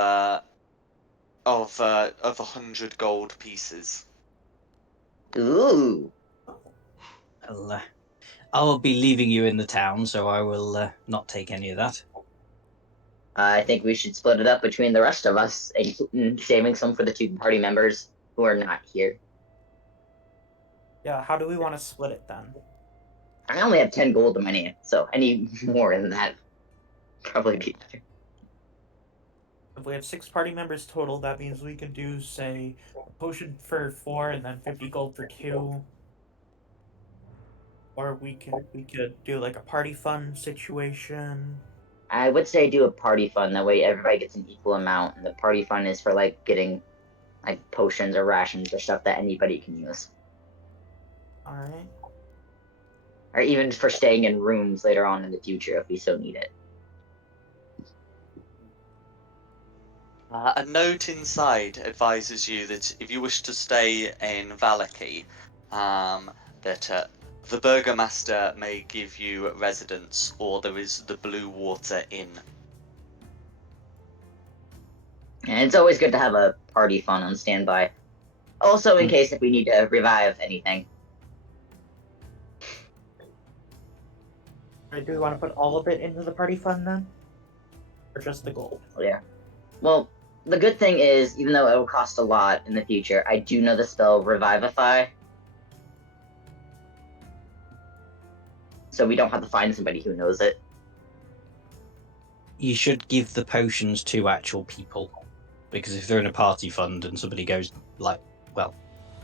100 gold pieces. Ooh. I'll be leaving you in the town, so I will not take any of that. I think we should split it up between the rest of us, including saving some for the 2 party members who are not here. Yeah. How do we want to split it then? I only have 10 gold in my name, so any more than that probably be better. If we have 6 party members total, that means we could do, say, a potion for 4 and then 50 gold for 2. Or we could do like a party fund situation. I would say do a party fund. That way everybody gets an equal amount, and the party fund is for like getting like potions or rations or stuff that anybody can use, Alright. or even for staying in rooms later on in the future if we so need it. A note inside advises you that if you wish to stay in Valaki, that the Burgomaster may give you residence, or there is the Blue Water Inn. And it's always good to have a party fund on standby. Also, in case if we need to revive anything. Do we want to put all of it into the party fund then? Or just the gold? Yeah. Well, the good thing is, even though it will cost a lot in the future, I do know the spell Revivify. So we don't have to find somebody who knows it. You should give the potions to actual people, because if they're in a party fund and somebody goes like, well,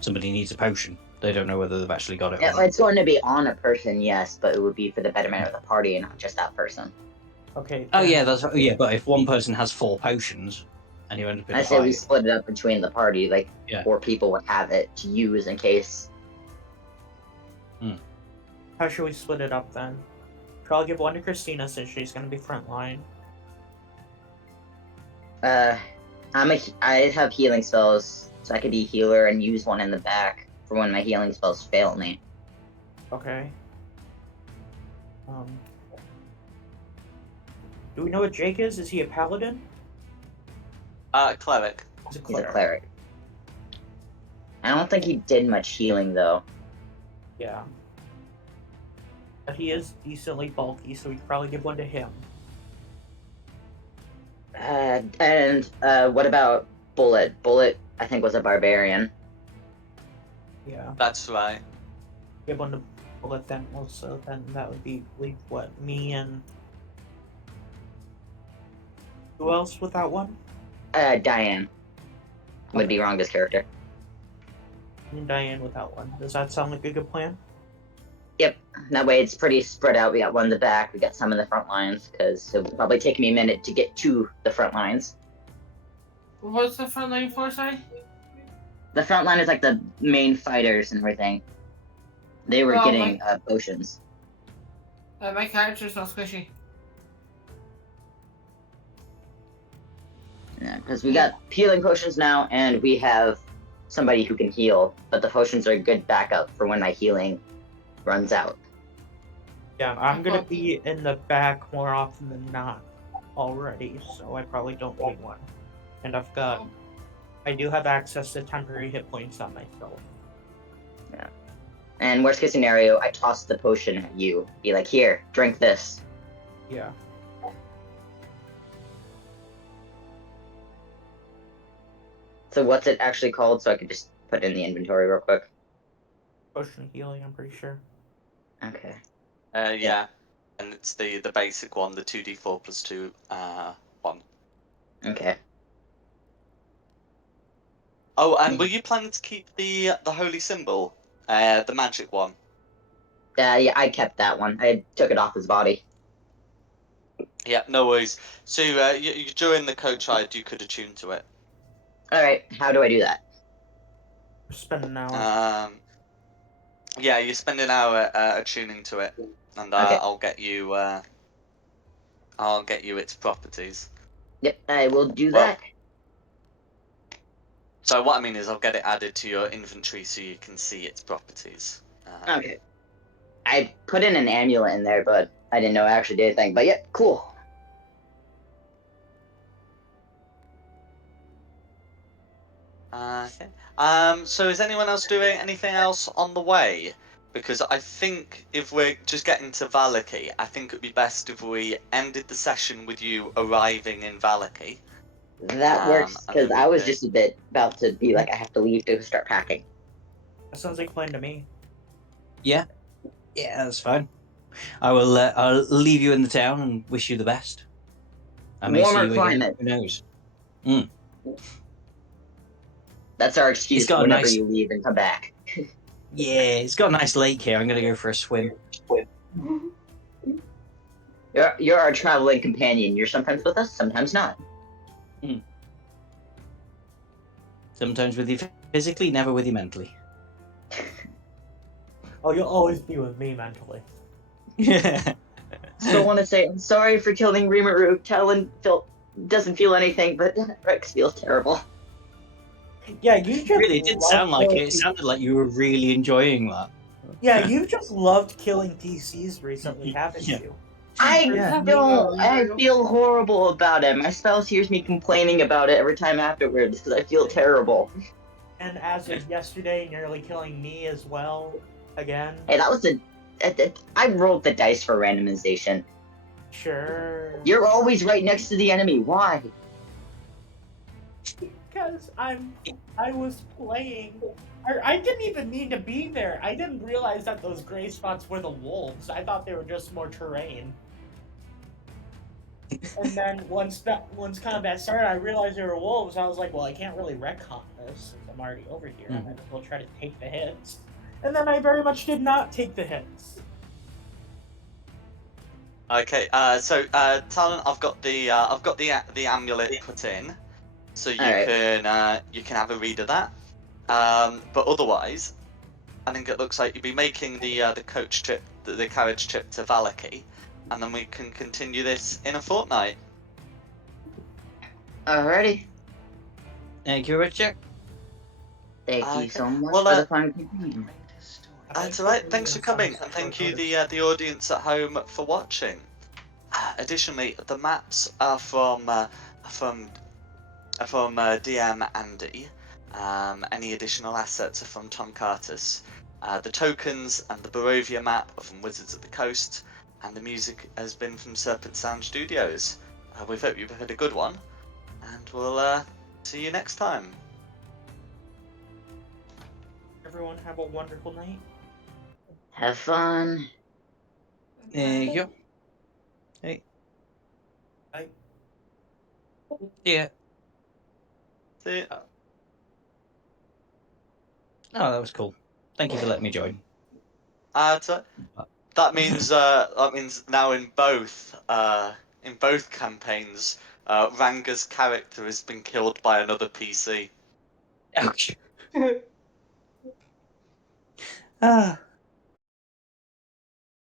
somebody needs a potion, they don't know whether they've actually got it or Yeah, not. it's going to be on a person, yes, but it would be for the betterment of the party and not just that person. Okay. Oh yeah, but if one person has 4 potions and you end up in I a say we fight, split it up between the party, like Yeah. 4 people would have it to use in case. How should we split it up then? I'll give one to Christina since she's gonna be frontline. I have healing spells, so I could be healer and use one in the back for when my healing spells fail me. Okay. Do we know what Jake is? Is he a paladin? Cleric. He's a He's cleric. a cleric. I don't think he did much healing though. Yeah. But he is decently bulky, so we could probably give one to him. And what about Bullet? Bullet, I think, was a barbarian. Yeah. That's right. Give one to Bullet then also. Then that would be, leave what, me and... Who else with that one? Diane would be Ronga's character. And Diane without one. Does that sound like a good plan? Yep. That way it's pretty spread out. We got one in the back, we got some in the front lines, because it'll probably take me a minute to get to the front lines. What's the front line for, sorry? The front line is like the main fighters and everything. They were Well, getting potions. My character's not squishy. Yeah, because we got healing potions now, and we have somebody who can heal, but the potions are a good backup for when my healing runs out. Yeah, I'm gonna be in the back more often than not already, so I probably don't need one. And I do have access to temporary hit points on myself. Yeah. And worst case scenario, I toss the potion at you. Be like, here, drink this. Yeah. So what's it actually called? So I could just put it in the inventory real quick. Potion of healing, I'm pretty sure. Okay. Yeah. And it's the basic one, the 2d4 plus 2, 1. Okay. Oh, and were you planning to keep the holy symbol? The magic one? Yeah, I kept that one. I took it off his body. Yeah, no worries. So during the coach ride, you could attune to it. Alright, how do I do that? Spend an hour. Yeah, you spend an hour attuning to it, and Okay. I'll get you its properties. Yep, I will do Well, that. So what I mean is I'll get it added to your inventory so you can see its properties. Okay. I put in an amulet in there, but I didn't know it actually did anything. But yep, cool. Okay. So is anyone else doing anything else on the way? Because I think if we're just getting to Valaki, I think it'd be best if we ended the session with you arriving in Valaki. That works, and because then I we was could- just a bit about to be like, I have to leave to start packing. That sounds like a plan to me. Yeah, that's fine. I'll leave you in the town and wish you the best. I may see Warmer you again. climate. Who knows? Mm. That's our excuse got a whenever nice- you leave and come back. Yeah, it's got a nice lake here. I'm gonna go for a swim. You're our traveling companion. You're sometimes with us, sometimes not. Sometimes with you physically, never with you mentally. Oh, you'll always be with me mentally. Still want to say I'm sorry for killing Rimuru. Talon doesn't feel anything, but Rex feels terrible. Yeah, you just Really, it didn't sound like it. killing It sounded like you were really enjoying that. Yeah, you just loved killing PCs recently, haven't Yeah. you? Yeah. I feel horrible about it. My spouse hears me complaining about it every time afterwards because I feel terrible. And as of yesterday, nearly killing me as well. Again. Hey, that was I rolled the dice for randomization. Sure. You're always right next to the enemy. Why? Because I was playing. I didn't even need to be there. I didn't realize that those gray spots were the wolves. I thought they were just more terrain. And then once combat started, I realized they were wolves. I was like, well, I can't really retcon this since I'm already over here. I might as well try to take the hits. And then I very much did not take the hits. Okay, Talon, I've got the amulet put in, so you Alright. can have a read of that. But otherwise, I think it looks like you'll be making the coach trip, the carriage trip to Valaki, and then we can continue this in a fortnight. Alrighty. Thank you, Richard. Thank you Okay. so much Well, for the fun companion. That's alright. Thanks for coming, and thank you the audience at home for watching. Additionally, the maps are from DM Andy. Any additional assets are from Tom Curtis. The tokens and the Barovia map are from Wizards of the Coast, and the music has been from Serpent Sound Studios. We hope you've had a good one, and we'll see you next time. Everyone have a wonderful night. Have fun. There you go. Hey. Bye. Yeah. See you. Oh, that was cool. Thank you for letting me join. That means now in both campaigns, Ranga's character has been killed by another PC. Ouch. Ah.